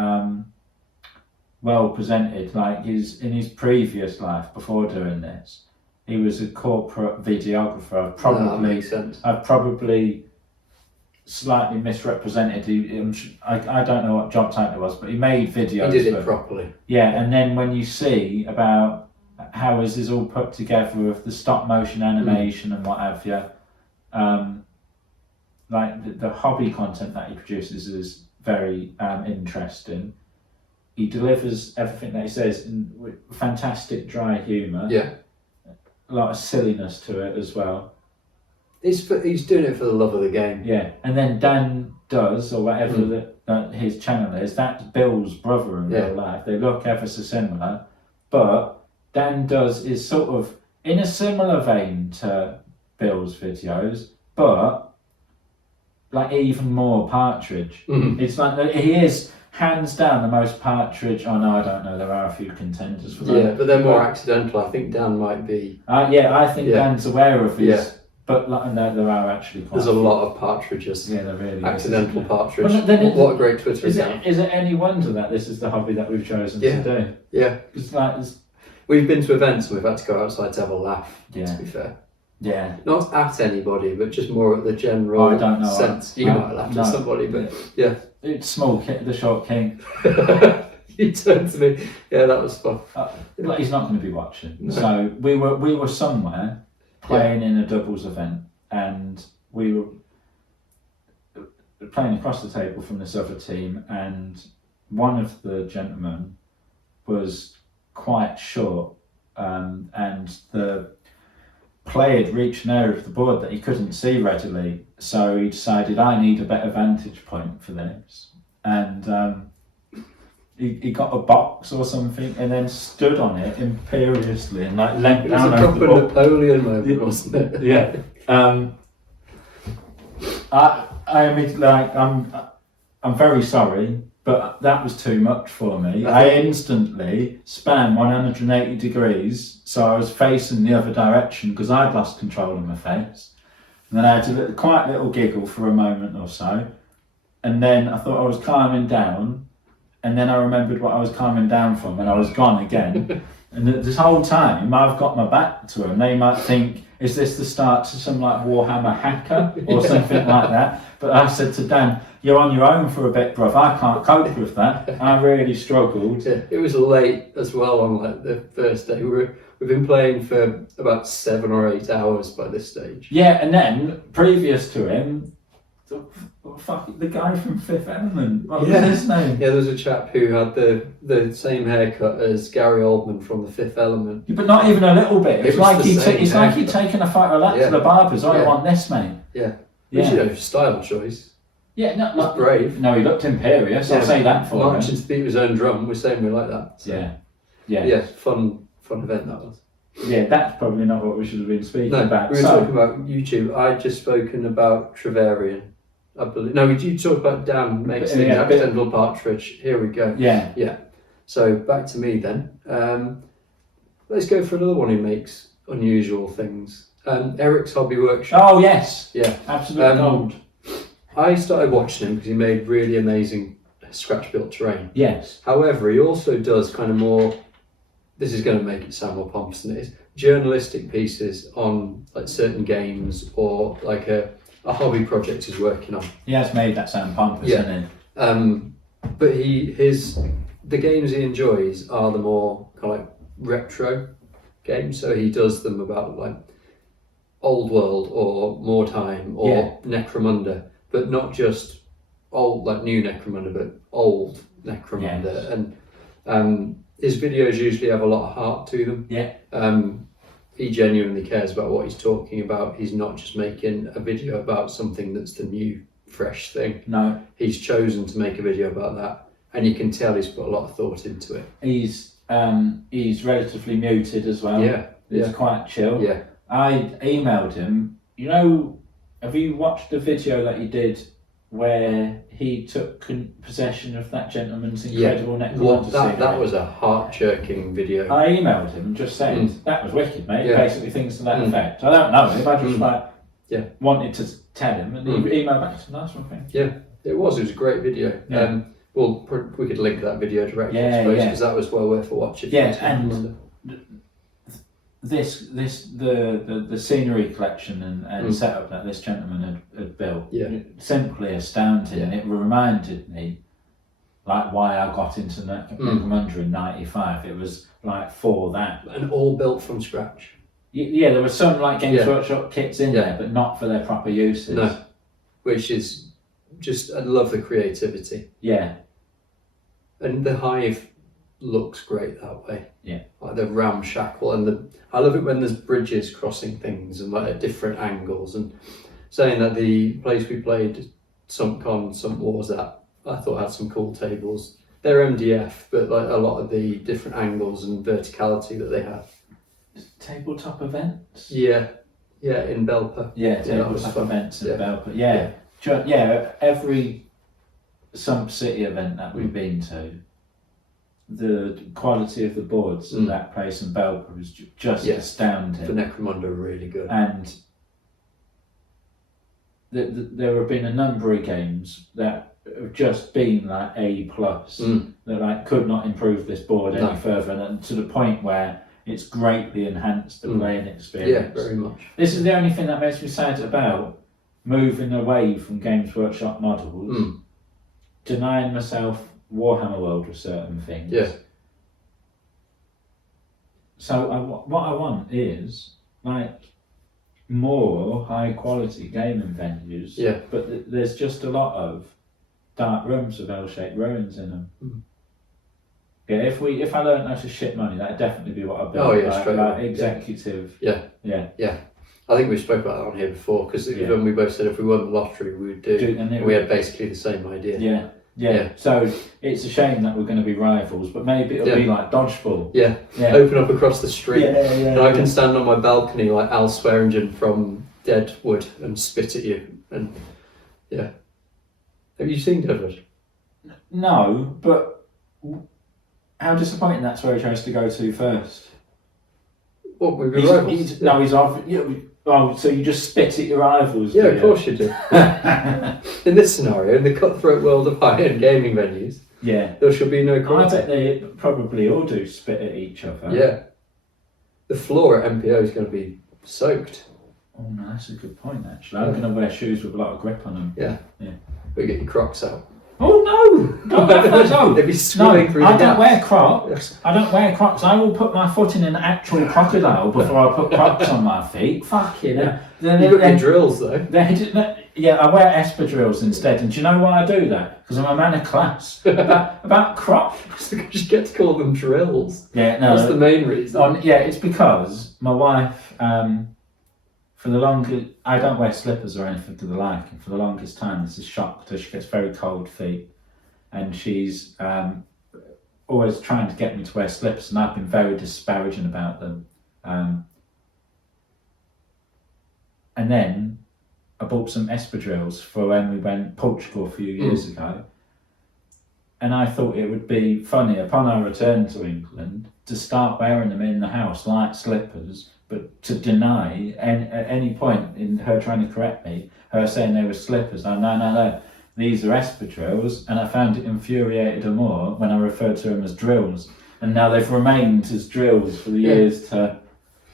well presented. Like in his previous life before doing this, he was a corporate videographer. That makes sense. I've probably slightly misrepresented. I don't know what job title it was, but he made videos. He did it properly. Yeah, and then when you see about how is this all put together with the stop motion animation and what have you, the hobby content that he produces is very interesting. He delivers everything that he says with fantastic dry humour. Yeah. A lot of silliness to it as well. He's doing it for the love of the game. Yeah, and then Dan does, or whatever that his channel is, that's Bill's brother in real life. They look ever so similar, but Dan does is sort of in a similar vein to Bill's videos, but like even more Partridge. It's like he is hands down the most Partridge. Oh no, I don't know. There are a few contenders for that. Yeah, but they're more accidental. I think Dan might be. I think Dan's aware of his. Yeah. But like, no, there are actually quite. There's a lot of partridges. Yeah, there really accidental is. partridge. Well, what a great Twitter account. Is it any wonder that this is the hobby that we've chosen to do? Yeah. It's like we've been to events and we've had to go outside to have a laugh. Yeah. To be fair. Yeah. Not at anybody, but just more at the general I don't know. sense. You might have laughed at somebody, but yeah. It's the short king. He turned to me. Yeah, that was fun. But he's not going to be watching. No. So we were somewhere playing in a doubles event, and we were playing across the table from this other team, and one of the gentlemen was quite short, and the player had reached an area of the board that he couldn't see readily, so he decided, I need a better vantage point for this, and he got a box or something and then stood on it imperiously and like leant down over the board. Napoleon moment, wasn't it? Yeah. I mean, like, I'm very sorry, but that was too much for me. I instantly span 180 degrees, so I was facing the other direction because I'd lost control of my face. And then I had a quiet little giggle for a moment or so, and then I thought I was calming down, and then I remembered what I was calming down from, and I was gone again. And this whole time, I've got my back to them. They might think, is this the start to some like Warhammer hacker or something like that? But I said to Dan, you're on your own for a bit, bruv. I can't cope with that. I really struggled. Yeah, it was late as well on like the first day. We've been playing for about 7 or 8 hours by this stage. Yeah, and then previous to him, the guy from Fifth Element. What was his name? Yeah, there was a chap who had the same haircut as Gary Oldman from the Fifth Element. Yeah, but not even a little bit. It's like he'd taken a photo of that to the barbers. I want this, mate. Yeah. Which, you know, style choice. Yeah, not brave. No, he looked imperious. I'll say that for him. Marching to beat his own drum. We're saying we like that. So. Yeah. Fun event that was. Yeah, that's probably not what we should have been speaking about. We were talking about YouTube. I'd just spoken about Trevarian. I believe. No, you talked about Dan makes the accidental partridge. Here we go. Yeah. So back to me then. Let's go for another one who makes unusual things. Eric's Hobby Workshop. Oh yes. Yeah. Absolute gold. I started watching him because he made really amazing scratch-built terrain. Yes. However, he also does kind of more. This is going to make it sound more pompous than it is. Journalistic pieces on like certain games or like a hobby project he's working on. He has made that sound pompous, hasn't he? But the games he enjoys are the more kind of like retro games. So he does them about like Old World or More Time or Necromunda, but not just old like new Necromunda, but old Necromunda. Yes. And his videos usually have a lot of heart to them. Yeah. He genuinely cares about what he's talking about. He's not just making a video about something that's the new, fresh thing. No. He's chosen to make a video about that, and you can tell he's put a lot of thought into it. He's relatively muted as well. Yeah. It's quite chill. Yeah. I emailed him. You know, have you watched the video that he did where he took possession of that gentleman's incredible Necromunda? That was a heart-jerking video. I emailed him and just said, that was wicked, mate. Basically things to that effect. I don't know him, I just wanted to tell him, and he emailed back to nice one thing. Yeah, it was a great video. Yeah. Well, we could link that video directly, I suppose, because that was well worth a watch. And the scenery collection and setup that this gentleman had built, simply astounding. Yeah. It reminded me like why I got into Necromunda in '95. It was like for that, and all built from scratch. Yeah, there were some like Games Workshop kits in there, but not for their proper uses. No, which is just, I love the creativity. Yeah, and the Hive looks great that way. Yeah, like the ramshackle, and I love it when there's bridges crossing things and like at different angles. And saying that the place we played Some Wars at, I thought had some cool tables. They're MDF, but like a lot of the different angles and verticality that they have. Tabletop events. Yeah, Yeah, in Belper. Tabletop events in Belper. Every City event that we've been to, the quality of the boards at that place in Belper is just astounding. For Necromunda are really good. And there have been a number of games that have just been like A+, that like could not improve this board any further, and to the point where it's greatly enhanced the playing experience. Yeah, very much. This is the only thing that makes me sad about moving away from Games Workshop models, denying myself Warhammer World with certain things. Yeah. So what I want is like more high quality gaming venues. Yeah. But there's just a lot of dark rooms with L-shaped ruins in them. Yeah, if I learned how to shit money, that'd definitely be what I'd build. Straight away. Executive. Yeah. I think we spoke about that on here before, because when we both said if we won the lottery, we would do, and we had basically the same idea. Yeah. So it's a shame that we're going to be rivals, but maybe it'll be like dodgeball. Yeah. Open up across the street. And I can stand on my balcony like Al Swearingen from Deadwood and spit at you. And have you seen Deadwood? No, but how disappointing that's where he chose to go to first. What, we've been rivals? He's off. Oh, so you just spit at your rivals? Yeah, of course you do. In this scenario, in the cutthroat world of high-end gaming venues, there should be no quality. I bet they probably all do spit at each other. Yeah. The floor at MPO is going to be soaked. Oh no, that's a good point actually. I'm going to wear shoes with a lot of grip on them. Yeah. But get your Crocs out. Oh no! Don't have that, no. They'd be swimming through the I don't gaps. wear Crocs. I don't wear Crocs. I will put my foot in an actual crocodile before I put Crocs on my feet. Fucking hell. You've got your drills though. I wear espadrilles instead. And do you know why I do that? Because I'm a man of class. About Crocs. You just get to call them drills. Yeah, no. That's the main reason. It's because my wife, for the longest, I don't wear slippers or anything to the like, and for the longest time this has shocked her. She gets very cold feet, and she's always trying to get me to wear slippers, and I've been very disparaging about them. And then I bought some espadrilles for when we went Portugal a few years ago, and I thought it would be funny upon our return to England to start wearing them in the house like slippers, but to deny at any point in her trying to correct me, her saying they were slippers. No, these are espadrilles, and I found it infuriated her more when I referred to them as drills, and now they've remained as drills for the years to.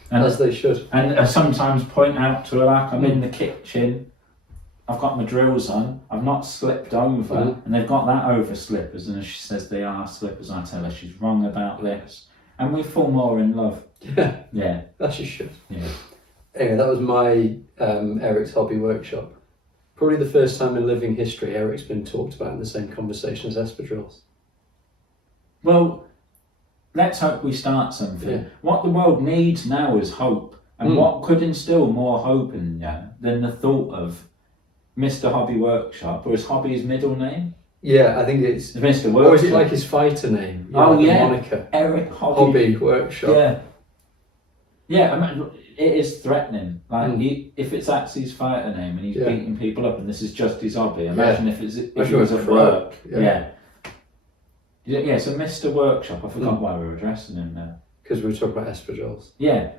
And, as they should. And I sometimes point out to her, like I'm in the kitchen, I've got my drills on, I've not slipped over, and they've got that over slippers, and she says they are slippers, I tell her she's wrong about this, and we fall more in love. Yeah. As you should. Yeah. Anyway, that was my Eric's hobby workshop. Probably the first time in living history Eric's been talked about in the same conversation as espadrilles. Well, let's hope we start something. Yeah. What the world needs now is hope. And what could instill more hope in you than the thought of Mr. Hobby Workshop, or is Hobby his middle name? Yeah, I think it's Mr. Workshop. Or is it like his fighter name? The moniker. Eric Hobby Workshop. Yeah, I mean, it is threatening. Like, if it's actually his fighter name and he's beating people up and this is just his hobby, imagine if it was at work. Yeah, so Mr. Workshop, I forgot why we were addressing him now. Because we were talking about espadrilles. Yeah.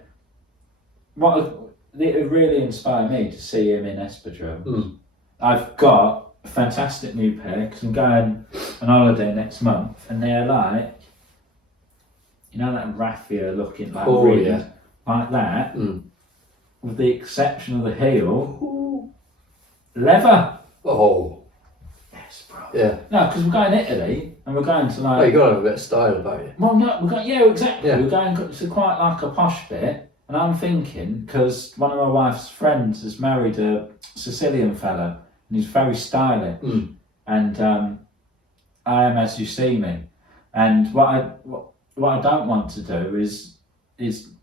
It really inspired me to see him in espadrilles. I've got a fantastic new pair because I'm going on holiday next month, and they're like, you know, that raffia looking like like that, with the exception of the heel, leather. Oh. Yes, bro. Yeah. No, because we're going to Italy, and we're going to like... Oh, you got to have a bit of style about you. Well, no, exactly. Yeah. We're going to quite like a posh bit. And I'm thinking, because one of my wife's friends has married a Sicilian fella, and he's very stylish, and I am as you see me. And what I don't want to do is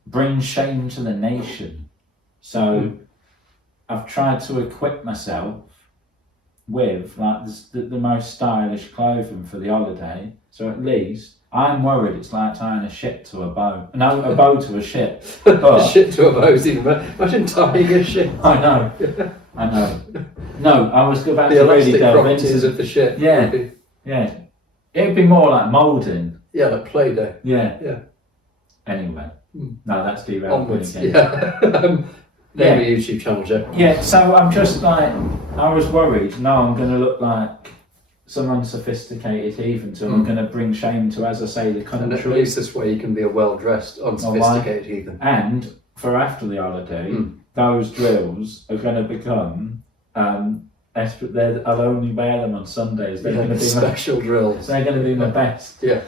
bring shame to the nation. So I've tried to equip myself with like the most stylish clothing for the holiday. So at least I'm worried it's like tying a ship to a bow. No, a bow to a ship. A ship to a bow is even better. Imagine tying a ship. I know. I know. No, I was about the to really elastic delve properties into of the ship. Yeah. Yeah. It'd be more like moulding. Yeah, like Play-Doh. Yeah. Anyway. No, that's derailed Onwards. again. Yeah. Name a YouTube channel, Joe. Yeah, so I'm just like, I was worried, no, I'm going to look like some unsophisticated heathen, so I'm going to bring shame to, as I say, the country. And at least this way you can be a well-dressed, unsophisticated heathen. And for after the holiday, those drills are going to become, they'll only wear them on Sundays. They're going to be special drills. They're going to be my best. Yeah.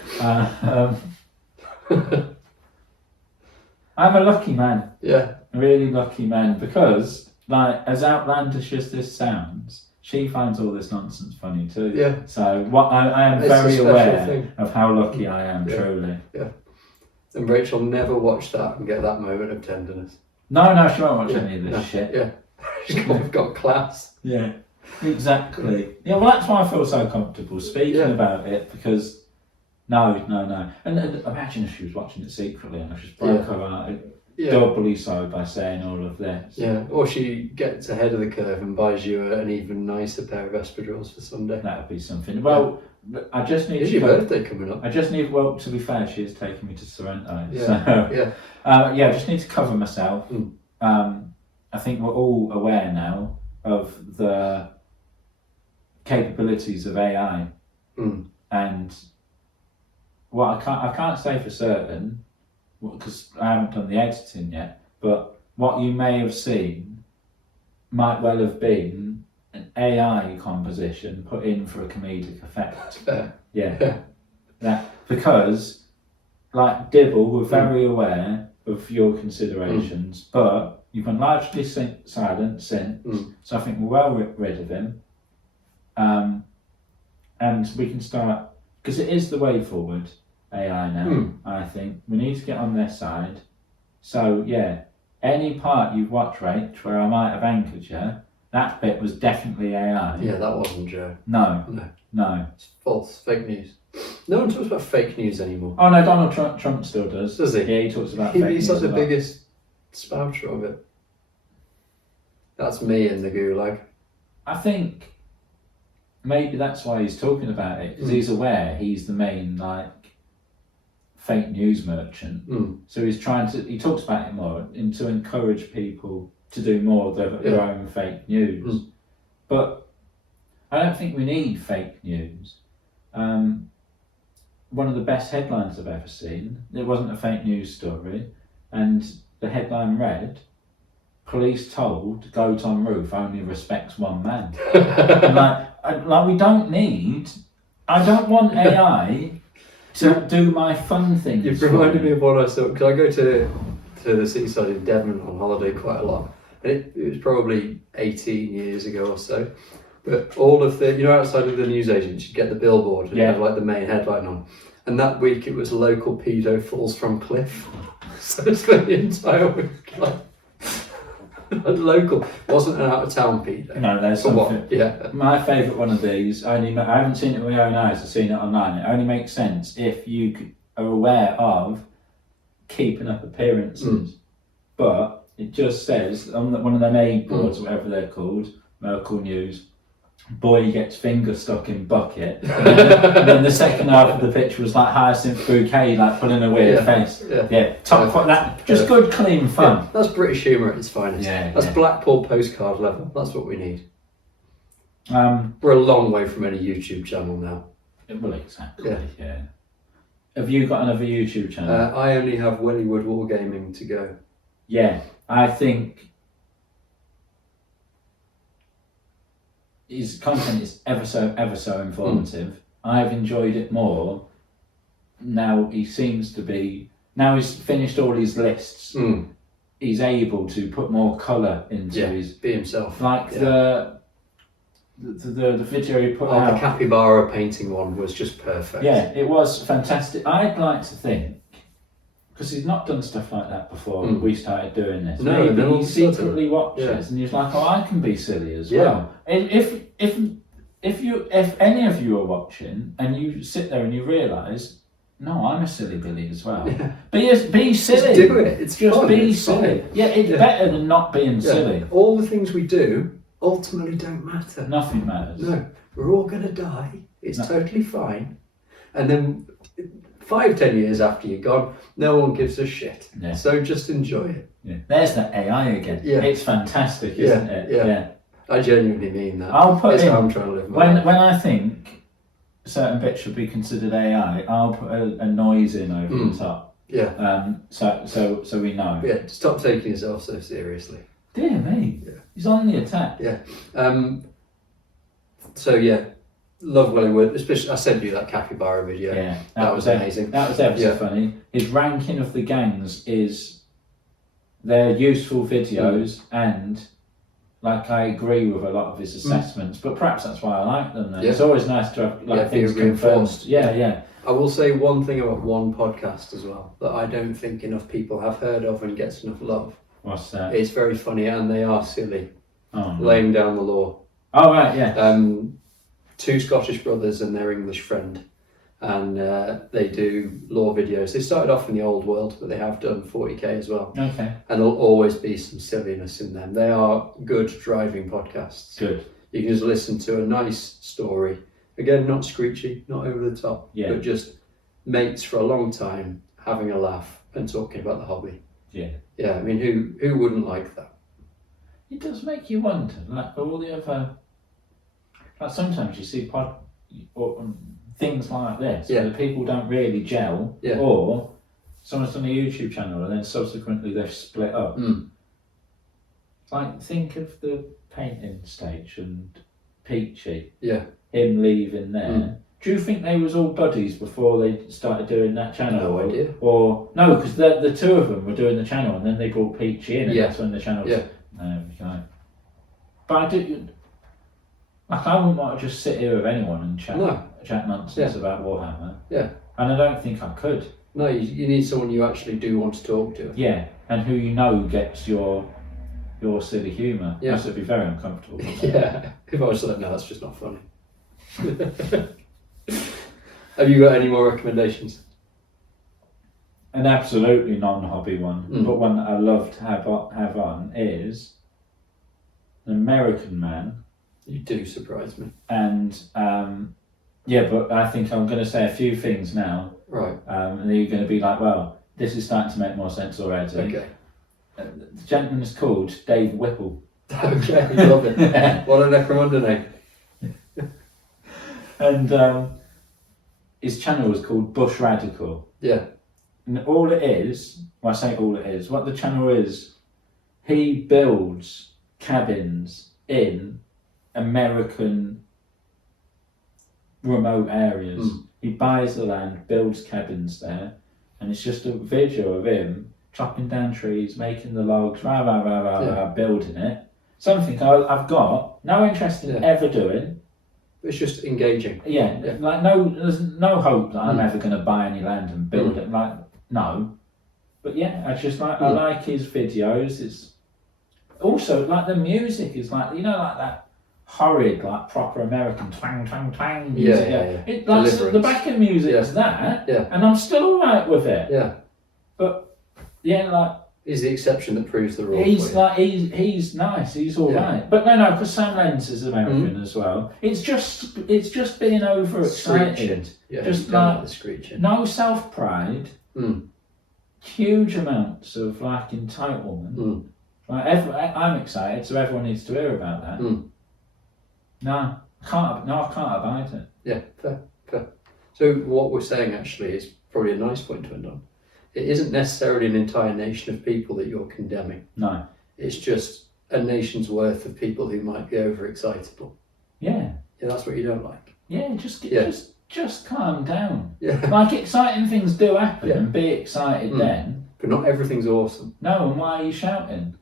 I'm a lucky man. Yeah. A really lucky man, because, like, as outlandish as this sounds, she finds all this nonsense funny too. Yeah. So I am It's very a special aware thing. of how lucky I am, truly. Yeah. And Rachel never watched that and get that moment of tenderness. No, she won't watch any of this shit. Yeah. She's got class. Yeah. Exactly. Yeah, well, that's why I feel so comfortable speaking about it, because no. And imagine if she was watching it secretly and I just broke her out doubly so by saying all of this. Yeah, or she gets ahead of the curve and buys you an even nicer pair of espadrilles for Sunday. That would be something. Well, I just need Is your birthday coming up? I just need, well, to be fair, she is taking me to Sorrento. Yeah. So, I just need to cover myself. I think we're all aware now of the capabilities of AI. And what I can't say for certain, because I haven't done the editing yet, but what you may have seen might well have been an AI composition put in for a comedic effect. Yeah. Because, like Dibble, we're very aware of your considerations, but you've been largely silent since, so I think we're well rid of him. And we can start, because it is the way forward, AI now, I think. We need to get on their side. So, yeah, any part you've watched, Rach, where I might have anchored you, that bit was definitely AI. Yeah, that wasn't Joe. No. It's false, fake news. No one talks about fake news anymore. Oh, no, Donald Trump still does. Does he? Yeah, he talks about fake news. He's like the biggest spouter of it. That's me in the gulag. I think maybe that's why he's talking about it, because he's aware he's the main, like, fake news merchant. So he talks about it more and to encourage people to do more of their own fake news. But I don't think we need fake news. One of the best headlines I've ever seen, it wasn't a fake news story, and the headline read, "Police told goat on roof only respects one man." like we don't need, I don't want AI to do my fun things. You've reminded me of what I saw, because I go to the seaside in Devon on holiday quite a lot, and it was probably 18 years ago or so. But all of the, outside of the newsagents, you'd get the billboard and have like the main headline on. And that week it was local pedo falls from cliff. So it's for the entire week, like, local, wasn't an out of town pedo. No, there's something. Yeah. My favourite one of these, I haven't seen it with my own eyes, I've seen it online. It only makes sense if you are aware of keeping up appearances. But it just says on one of them aid boards, whatever they're called, local news, boy gets finger stuck in bucket. And then the second half of the picture was like Hyacinth Bouquet, like putting a weird face. Top that, just good, clean fun. Yeah, that's British humour at its finest. That's Blackpool postcard level. That's what we need. We're a long way from any YouTube channel now. Well, exactly. Yeah. Have you got another YouTube channel? I only have Wellywood Wargaming to go. Yeah, I think his content is ever so informative. I've enjoyed it more. Now he seems to be, now he's finished all his lists, he's able to put more colour into his, be himself. Like the video he put out. The capybara painting one was just perfect. Yeah, it was fantastic. I'd like to think, because he's not done stuff like that before, we started doing this. No, maybe he secretly watches and he's like, oh, I can be silly as well. If any of you are watching and you sit there and you realise no, I'm a silly Billy as well. Yeah. Be silly. Just do it. It's just fun. be It's silly. fine. Yeah, it's better than not being silly. All the things we do ultimately don't matter. Nothing matters. No, we're all going to die. It's totally fine. And then 5-10 years after you're gone, no one gives a shit. Yeah. So just enjoy it. Yeah. There's that AI again. Yeah. It's fantastic, isn't it? Yeah. I genuinely mean that. I'll put That's in, how I'm trying to live my life. when I think certain bits should be considered AI, I'll put a noise in over the top. Yeah. So we know. Yeah. Stop taking yourself so seriously. Dear me. Yeah. He's on the attack. Yeah. So yeah, love Wellywood. Especially, I sent you that capybara video. Yeah. That was amazing. That was ever so funny. His ranking of the gangs is they're useful videos and. Like, I agree with a lot of his assessments, but perhaps that's why I like them. Then. Yeah. It's always nice to have things reinforced. confirmed. Yeah. I will say one thing about one podcast as well that I don't think enough people have heard of and gets enough love. What's that? It's very funny and they are silly. Oh, no. Laying down the law. Oh, right, yeah. 2 Scottish brothers and their English friend, and they do law videos. They started off in the old world, but they have done 40k as well. Okay. And there'll always be some silliness in them. They are good driving podcasts. Good. You can just listen to a nice story. Again, not screechy, not over the top, but just mates for a long time having a laugh and talking about the hobby. Yeah. Yeah, I mean, who wouldn't like that? It does make you wonder, like all the other, like sometimes you see things like this where the people don't really gel, or someone's done a YouTube channel and then subsequently they've split up. Like, think of the painting stage and Peachy, him leaving there. Do you think they was all buddies before they started doing that channel? No idea. Or no, because the two of them were doing the channel and then they brought Peachy in and that's when the channel was... There we go. But I do... Like, I wouldn't want to just sit here with anyone and chat nonsense about Warhammer. Yeah. And I don't think I could. No, you need someone you actually do want to talk to. Yeah, and who you know gets your silly humour. Yeah. That would be very uncomfortable. Yeah. If I was like, no, that's just not funny. Have you got any more recommendations? An absolutely non-hobby one, but one that I love to have on is an American man. You do surprise me. And but I think I'm going to say a few things now. Right. And you're going to be like, well, this is starting to make more sense already. Okay. The gentleman is called Dave Whipple. Okay, love it. What a Necromunda name. And his channel was called Bush Radical. Yeah. And all it is, well, I say all it is, what the channel is, he builds cabins in American remote areas. He buys the land, builds cabins there, and it's just a video of him chopping down trees, making the logs, building it. Something I've got no interest in ever doing. It's just engaging. Yeah, like there's no hope that I'm ever going to buy any land and build it. Like, no. But yeah, I just like I like his videos. It's also like the music is like, you know, like that horrid, like proper American twang twang twang music. It like the backing music is that, and I'm still alright with it. Yeah. But yeah, like he's the exception that proves the rule. He's nice. He's alright. But no, because Sam Lenz is American as well. It's just being overexcited. Yeah, just like the screeching. No self pride. Huge amounts of like entitlement. Like I'm excited, so everyone needs to hear about that. No, I can't abide it. Yeah, fair. So what we're saying actually is probably a nice point to end on. It isn't necessarily an entire nation of people that you're condemning. No. It's just a nation's worth of people who might be overexcitable. Yeah. Yeah, that's what you don't like. Yeah, just calm down. Yeah. Like, exciting things do happen, and be excited then. But not everything's awesome. No, and why are you shouting?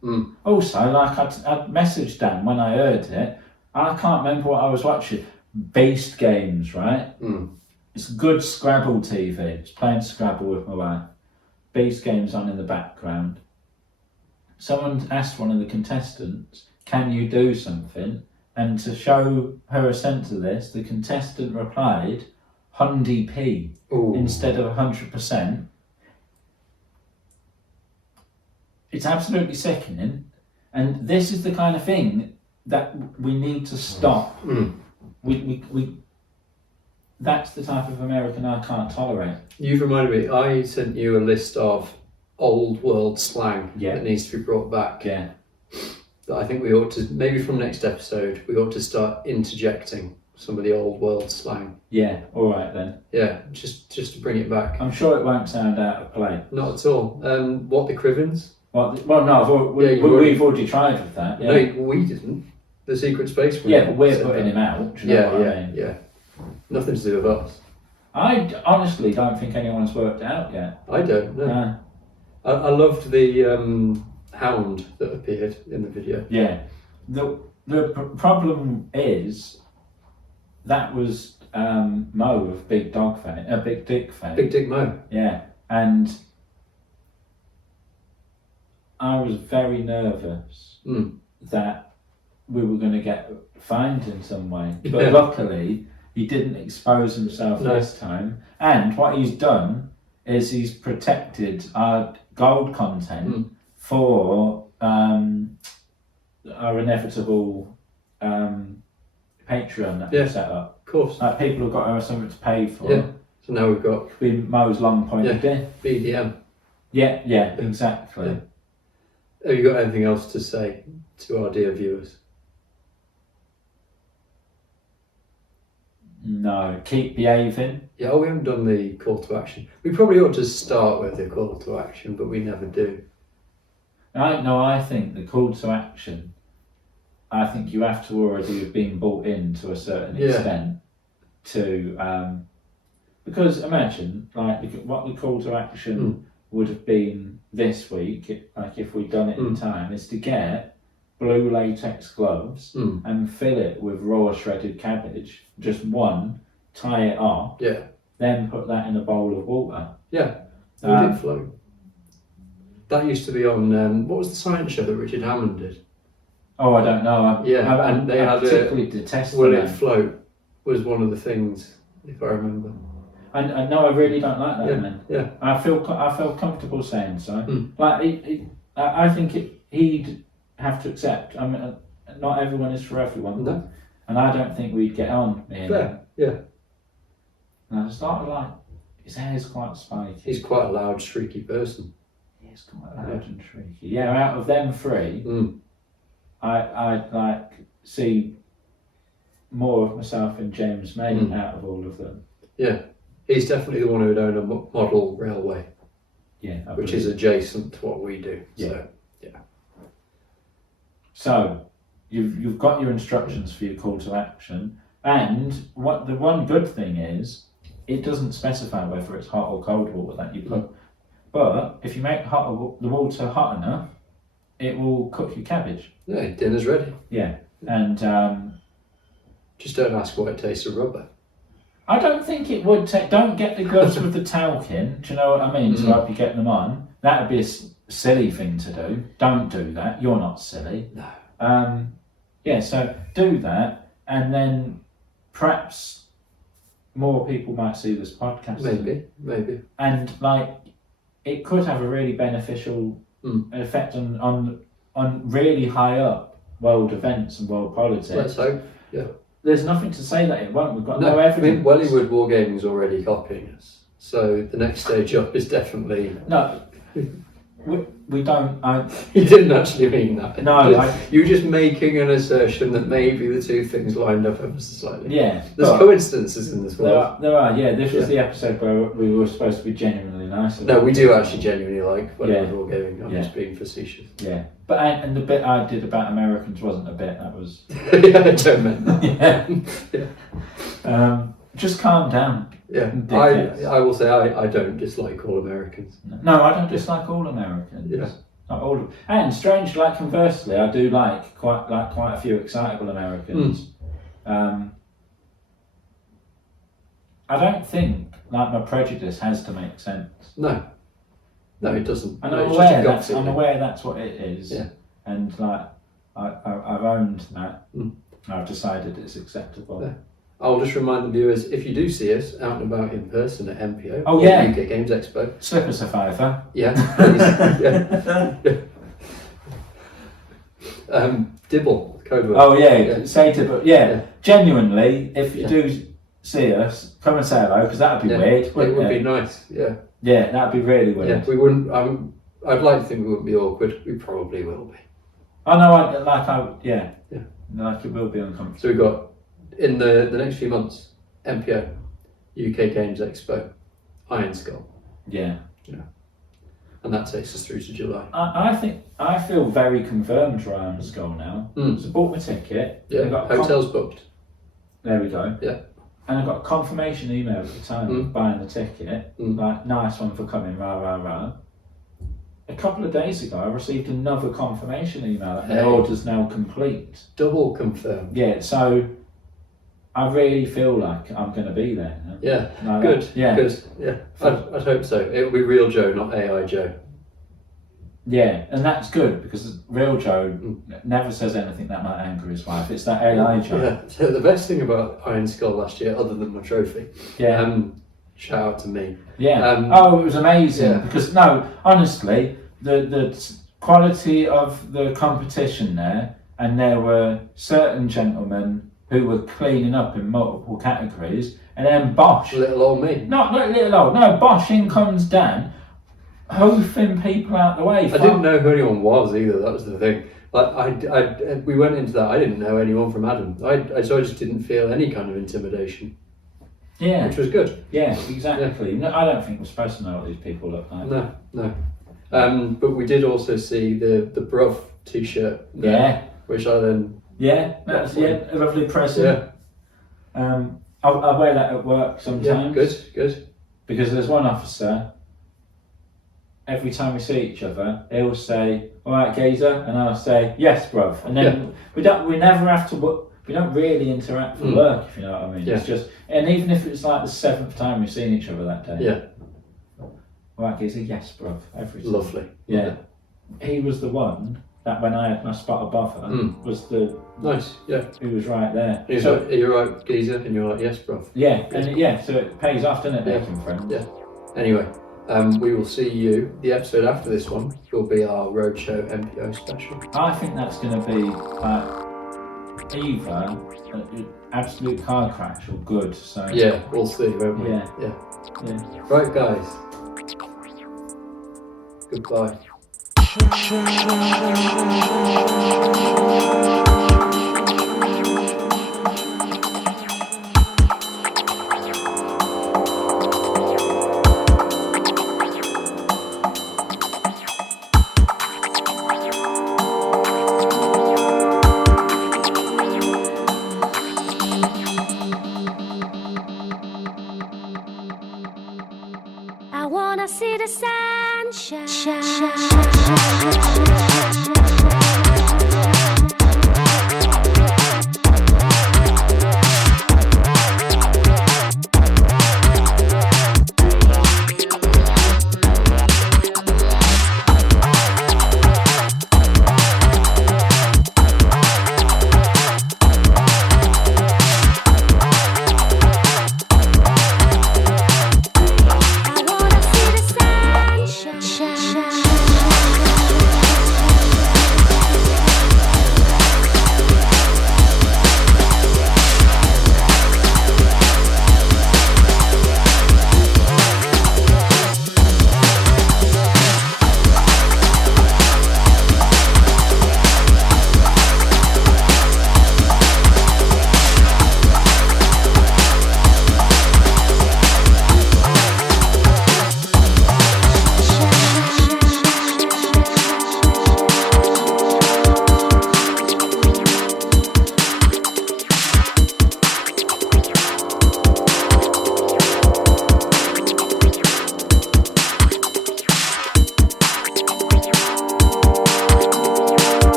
Also, like, I'd messaged Dan when I heard it. I can't remember what I was watching. Beast Games, right? It's good Scrabble TV. It's playing Scrabble with my wife. Beast Games on in the background. Someone asked one of the contestants, can you do something? And to show her assent to this, the contestant replied, Hundy P instead of 100%. It's absolutely sickening, and this is the kind of thing that we need to stop. We that's the type of American I can't tolerate. You've reminded me, I sent you a list of old world slang that needs to be brought back. Yeah. That I think we ought to, maybe from next episode, we ought to start interjecting some of the old world slang. Yeah, all right then. Yeah, just to bring it back. I'm sure it won't sound out of place. Not at all. What, the Crivens? Well, no, we've already tried with that. Yeah. No, we didn't. The Secret Space. Yeah, but we're putting him out. Do you know what I mean? Yeah. Nothing to do with us. I honestly don't think anyone's worked it out yet. I don't know. I loved the hound that appeared in the video. Yeah. The problem is that was Mo of Big Dick fan. Big Dick Mo. Yeah, and I was very nervous that we were going to get fined in some way, but luckily he didn't expose himself this time. And what he's done is he's protected our gold content for our inevitable Patreon that we set up. Of course. Like people have got something to pay for. Yeah. So now we've got Mo's long point of death. BDM. Yeah, exactly. Yeah. Have you got anything else to say to our dear viewers? No, keep behaving. Yeah, we haven't done the call to action. We probably ought to start with the call to action, but we never do. I think the call to action, I think you have to already have been bought in to a certain extent to, because imagine, like, what the call to action would have been this week, like if we'd done it in time, is to get blue latex gloves and fill it with raw shredded cabbage, just one, tie it off, then put that in a bowl of water. Yeah, we did float. That used to be on, what was the science show that Richard Hammond did? Oh, I don't know. And they had particularly detested Will It Float was one of the things, if I remember. I know I really don't like that, man. Yeah. I feel comfortable saying so. Like, I think he'd have to accept. I mean, not everyone is for everyone. No. And I don't think we'd get on, me and him. Yeah. And I started like, his hair's quite spiky. He's quite a loud, shrieky person. He is quite loud and shrieky. Yeah, out of them three, I like see more of myself and James May out of all of them. Yeah. He's definitely the one who'd own a model railway. Yeah. Which is adjacent to what we do. Yeah. So you've got your instructions for your call to action, and what the one good thing is, it doesn't specify whether it's hot or cold water that you put. But if you make the water hot enough, it will cook your cabbage. Yeah, dinner's ready. Yeah, and just don't ask why it tastes of rubber. I don't think it would take. Don't get the gloves with the talcum. Do you know what I mean? To help you get them on. That would be a silly thing to do. Don't do that. You're not silly. No. So do that, and then perhaps more people might see this podcast. Maybe. And like, it could have a really beneficial effect on really high up world events and world politics. Let's hope. Yeah. There's nothing to say that it won't. We've got no evidence. I mean, Wellywood Wargaming's already copying us, so the next stage up is definitely. No, we don't. You didn't actually mean that. No, you were just making an assertion that maybe the two things lined up ever so slightly. Yeah, there's coincidences in this world. There are. Yeah, this was the episode where we were supposed to be genuinely nice. No, we do actually genuinely like Wellywood Wargaming. I'm just being facetious. Yeah, but and the bit I did about Americans wasn't a bit. That was. Yeah, I don't mean that. Yeah. Just calm down. Yeah, I will say I don't dislike all Americans. No, I don't dislike all Americans. Yeah. Not all of them. And strangely, like conversely, I do like quite a few excitable Americans. I don't think like my prejudice has to make sense. No, it doesn't. And no, I'm aware that's what it is. Yeah. And like I've owned that. I've decided it's acceptable. Yeah. I'll just remind the viewers, if you do see us out and about in person at MPO Oh, or yeah. UK Games Expo, Slip us a fiver. yeah, please. Yeah. Dibble, code word. Oh yeah, Yeah. say Dibble. Yeah, genuinely, if you do see us, come and say hello, because that'd be weird. It would be nice, yeah. Yeah, that'd be really weird. Yeah, we wouldn't. I'd like to think we wouldn't be awkward. We probably will be. I know, like it will be uncomfortable. So we've got in the next few months, MPO, UK Games Expo, Iron Skull. Yeah. And that takes us through to July. I think I feel very confirmed for Iron Skull now. So I bought my ticket. Yeah, hotel's booked. There we go. Yeah. And I got a confirmation email at the time of buying the ticket. Like, nice one for coming, rah. A couple of days ago, I received another confirmation email that the order's now complete. Double confirmed. Yeah, so I really feel like I'm going to be there. Yeah, like good. That. Yeah, good. Yeah, I'd hope so. It'll be real Joe, not AI Joe. Yeah, and that's good because real Joe never says anything that might anger his wife. It's that AI Joe. Yeah. So the best thing about Iron Skull last year, other than my trophy, shout out to me. Yeah. It was amazing because honestly, the quality of the competition there, and there were certain gentlemen who were cleaning up in multiple categories, and then Bosch. Little old me. Not little old. No, Bosch. In comes Dan, hoofing people out the way. I didn't know who anyone was either. That was the thing. Like we went into that. I didn't know anyone from Adam. So I just didn't feel any kind of intimidation. Yeah, which was good. Yeah, exactly. No, I don't think we're supposed to know what these people look like. No. But we did also see the Bruv t-shirt. Which I then. Yeah, that's a lovely present. Yeah. I wear that at work sometimes. Yeah, good. Because there's one officer. Every time we see each other, he'll say, "All right, geezer," and I'll say, "Yes, bruv." And then we never have to. We don't really interact for work, if you know what I mean. Yeah. It's just, and even if it's like the 7th time we've seen each other that day. Yeah. All right, geezer, yes, bruv. Every time. Lovely. Yeah. He was the one that when I had my spot above her was the nice. Yeah. He was right there. He's like, "Are you right, geezer?" And you're like, "Yes, bruv." Yeah, and so it pays off, doesn't it, making friends? Yeah. Anyway. We will see you. The episode after this one will be our Roadshow MPO special. I think that's going to be either an absolute car crash or good. So yeah, we'll see, won't we? Yeah. Right, guys. Goodbye.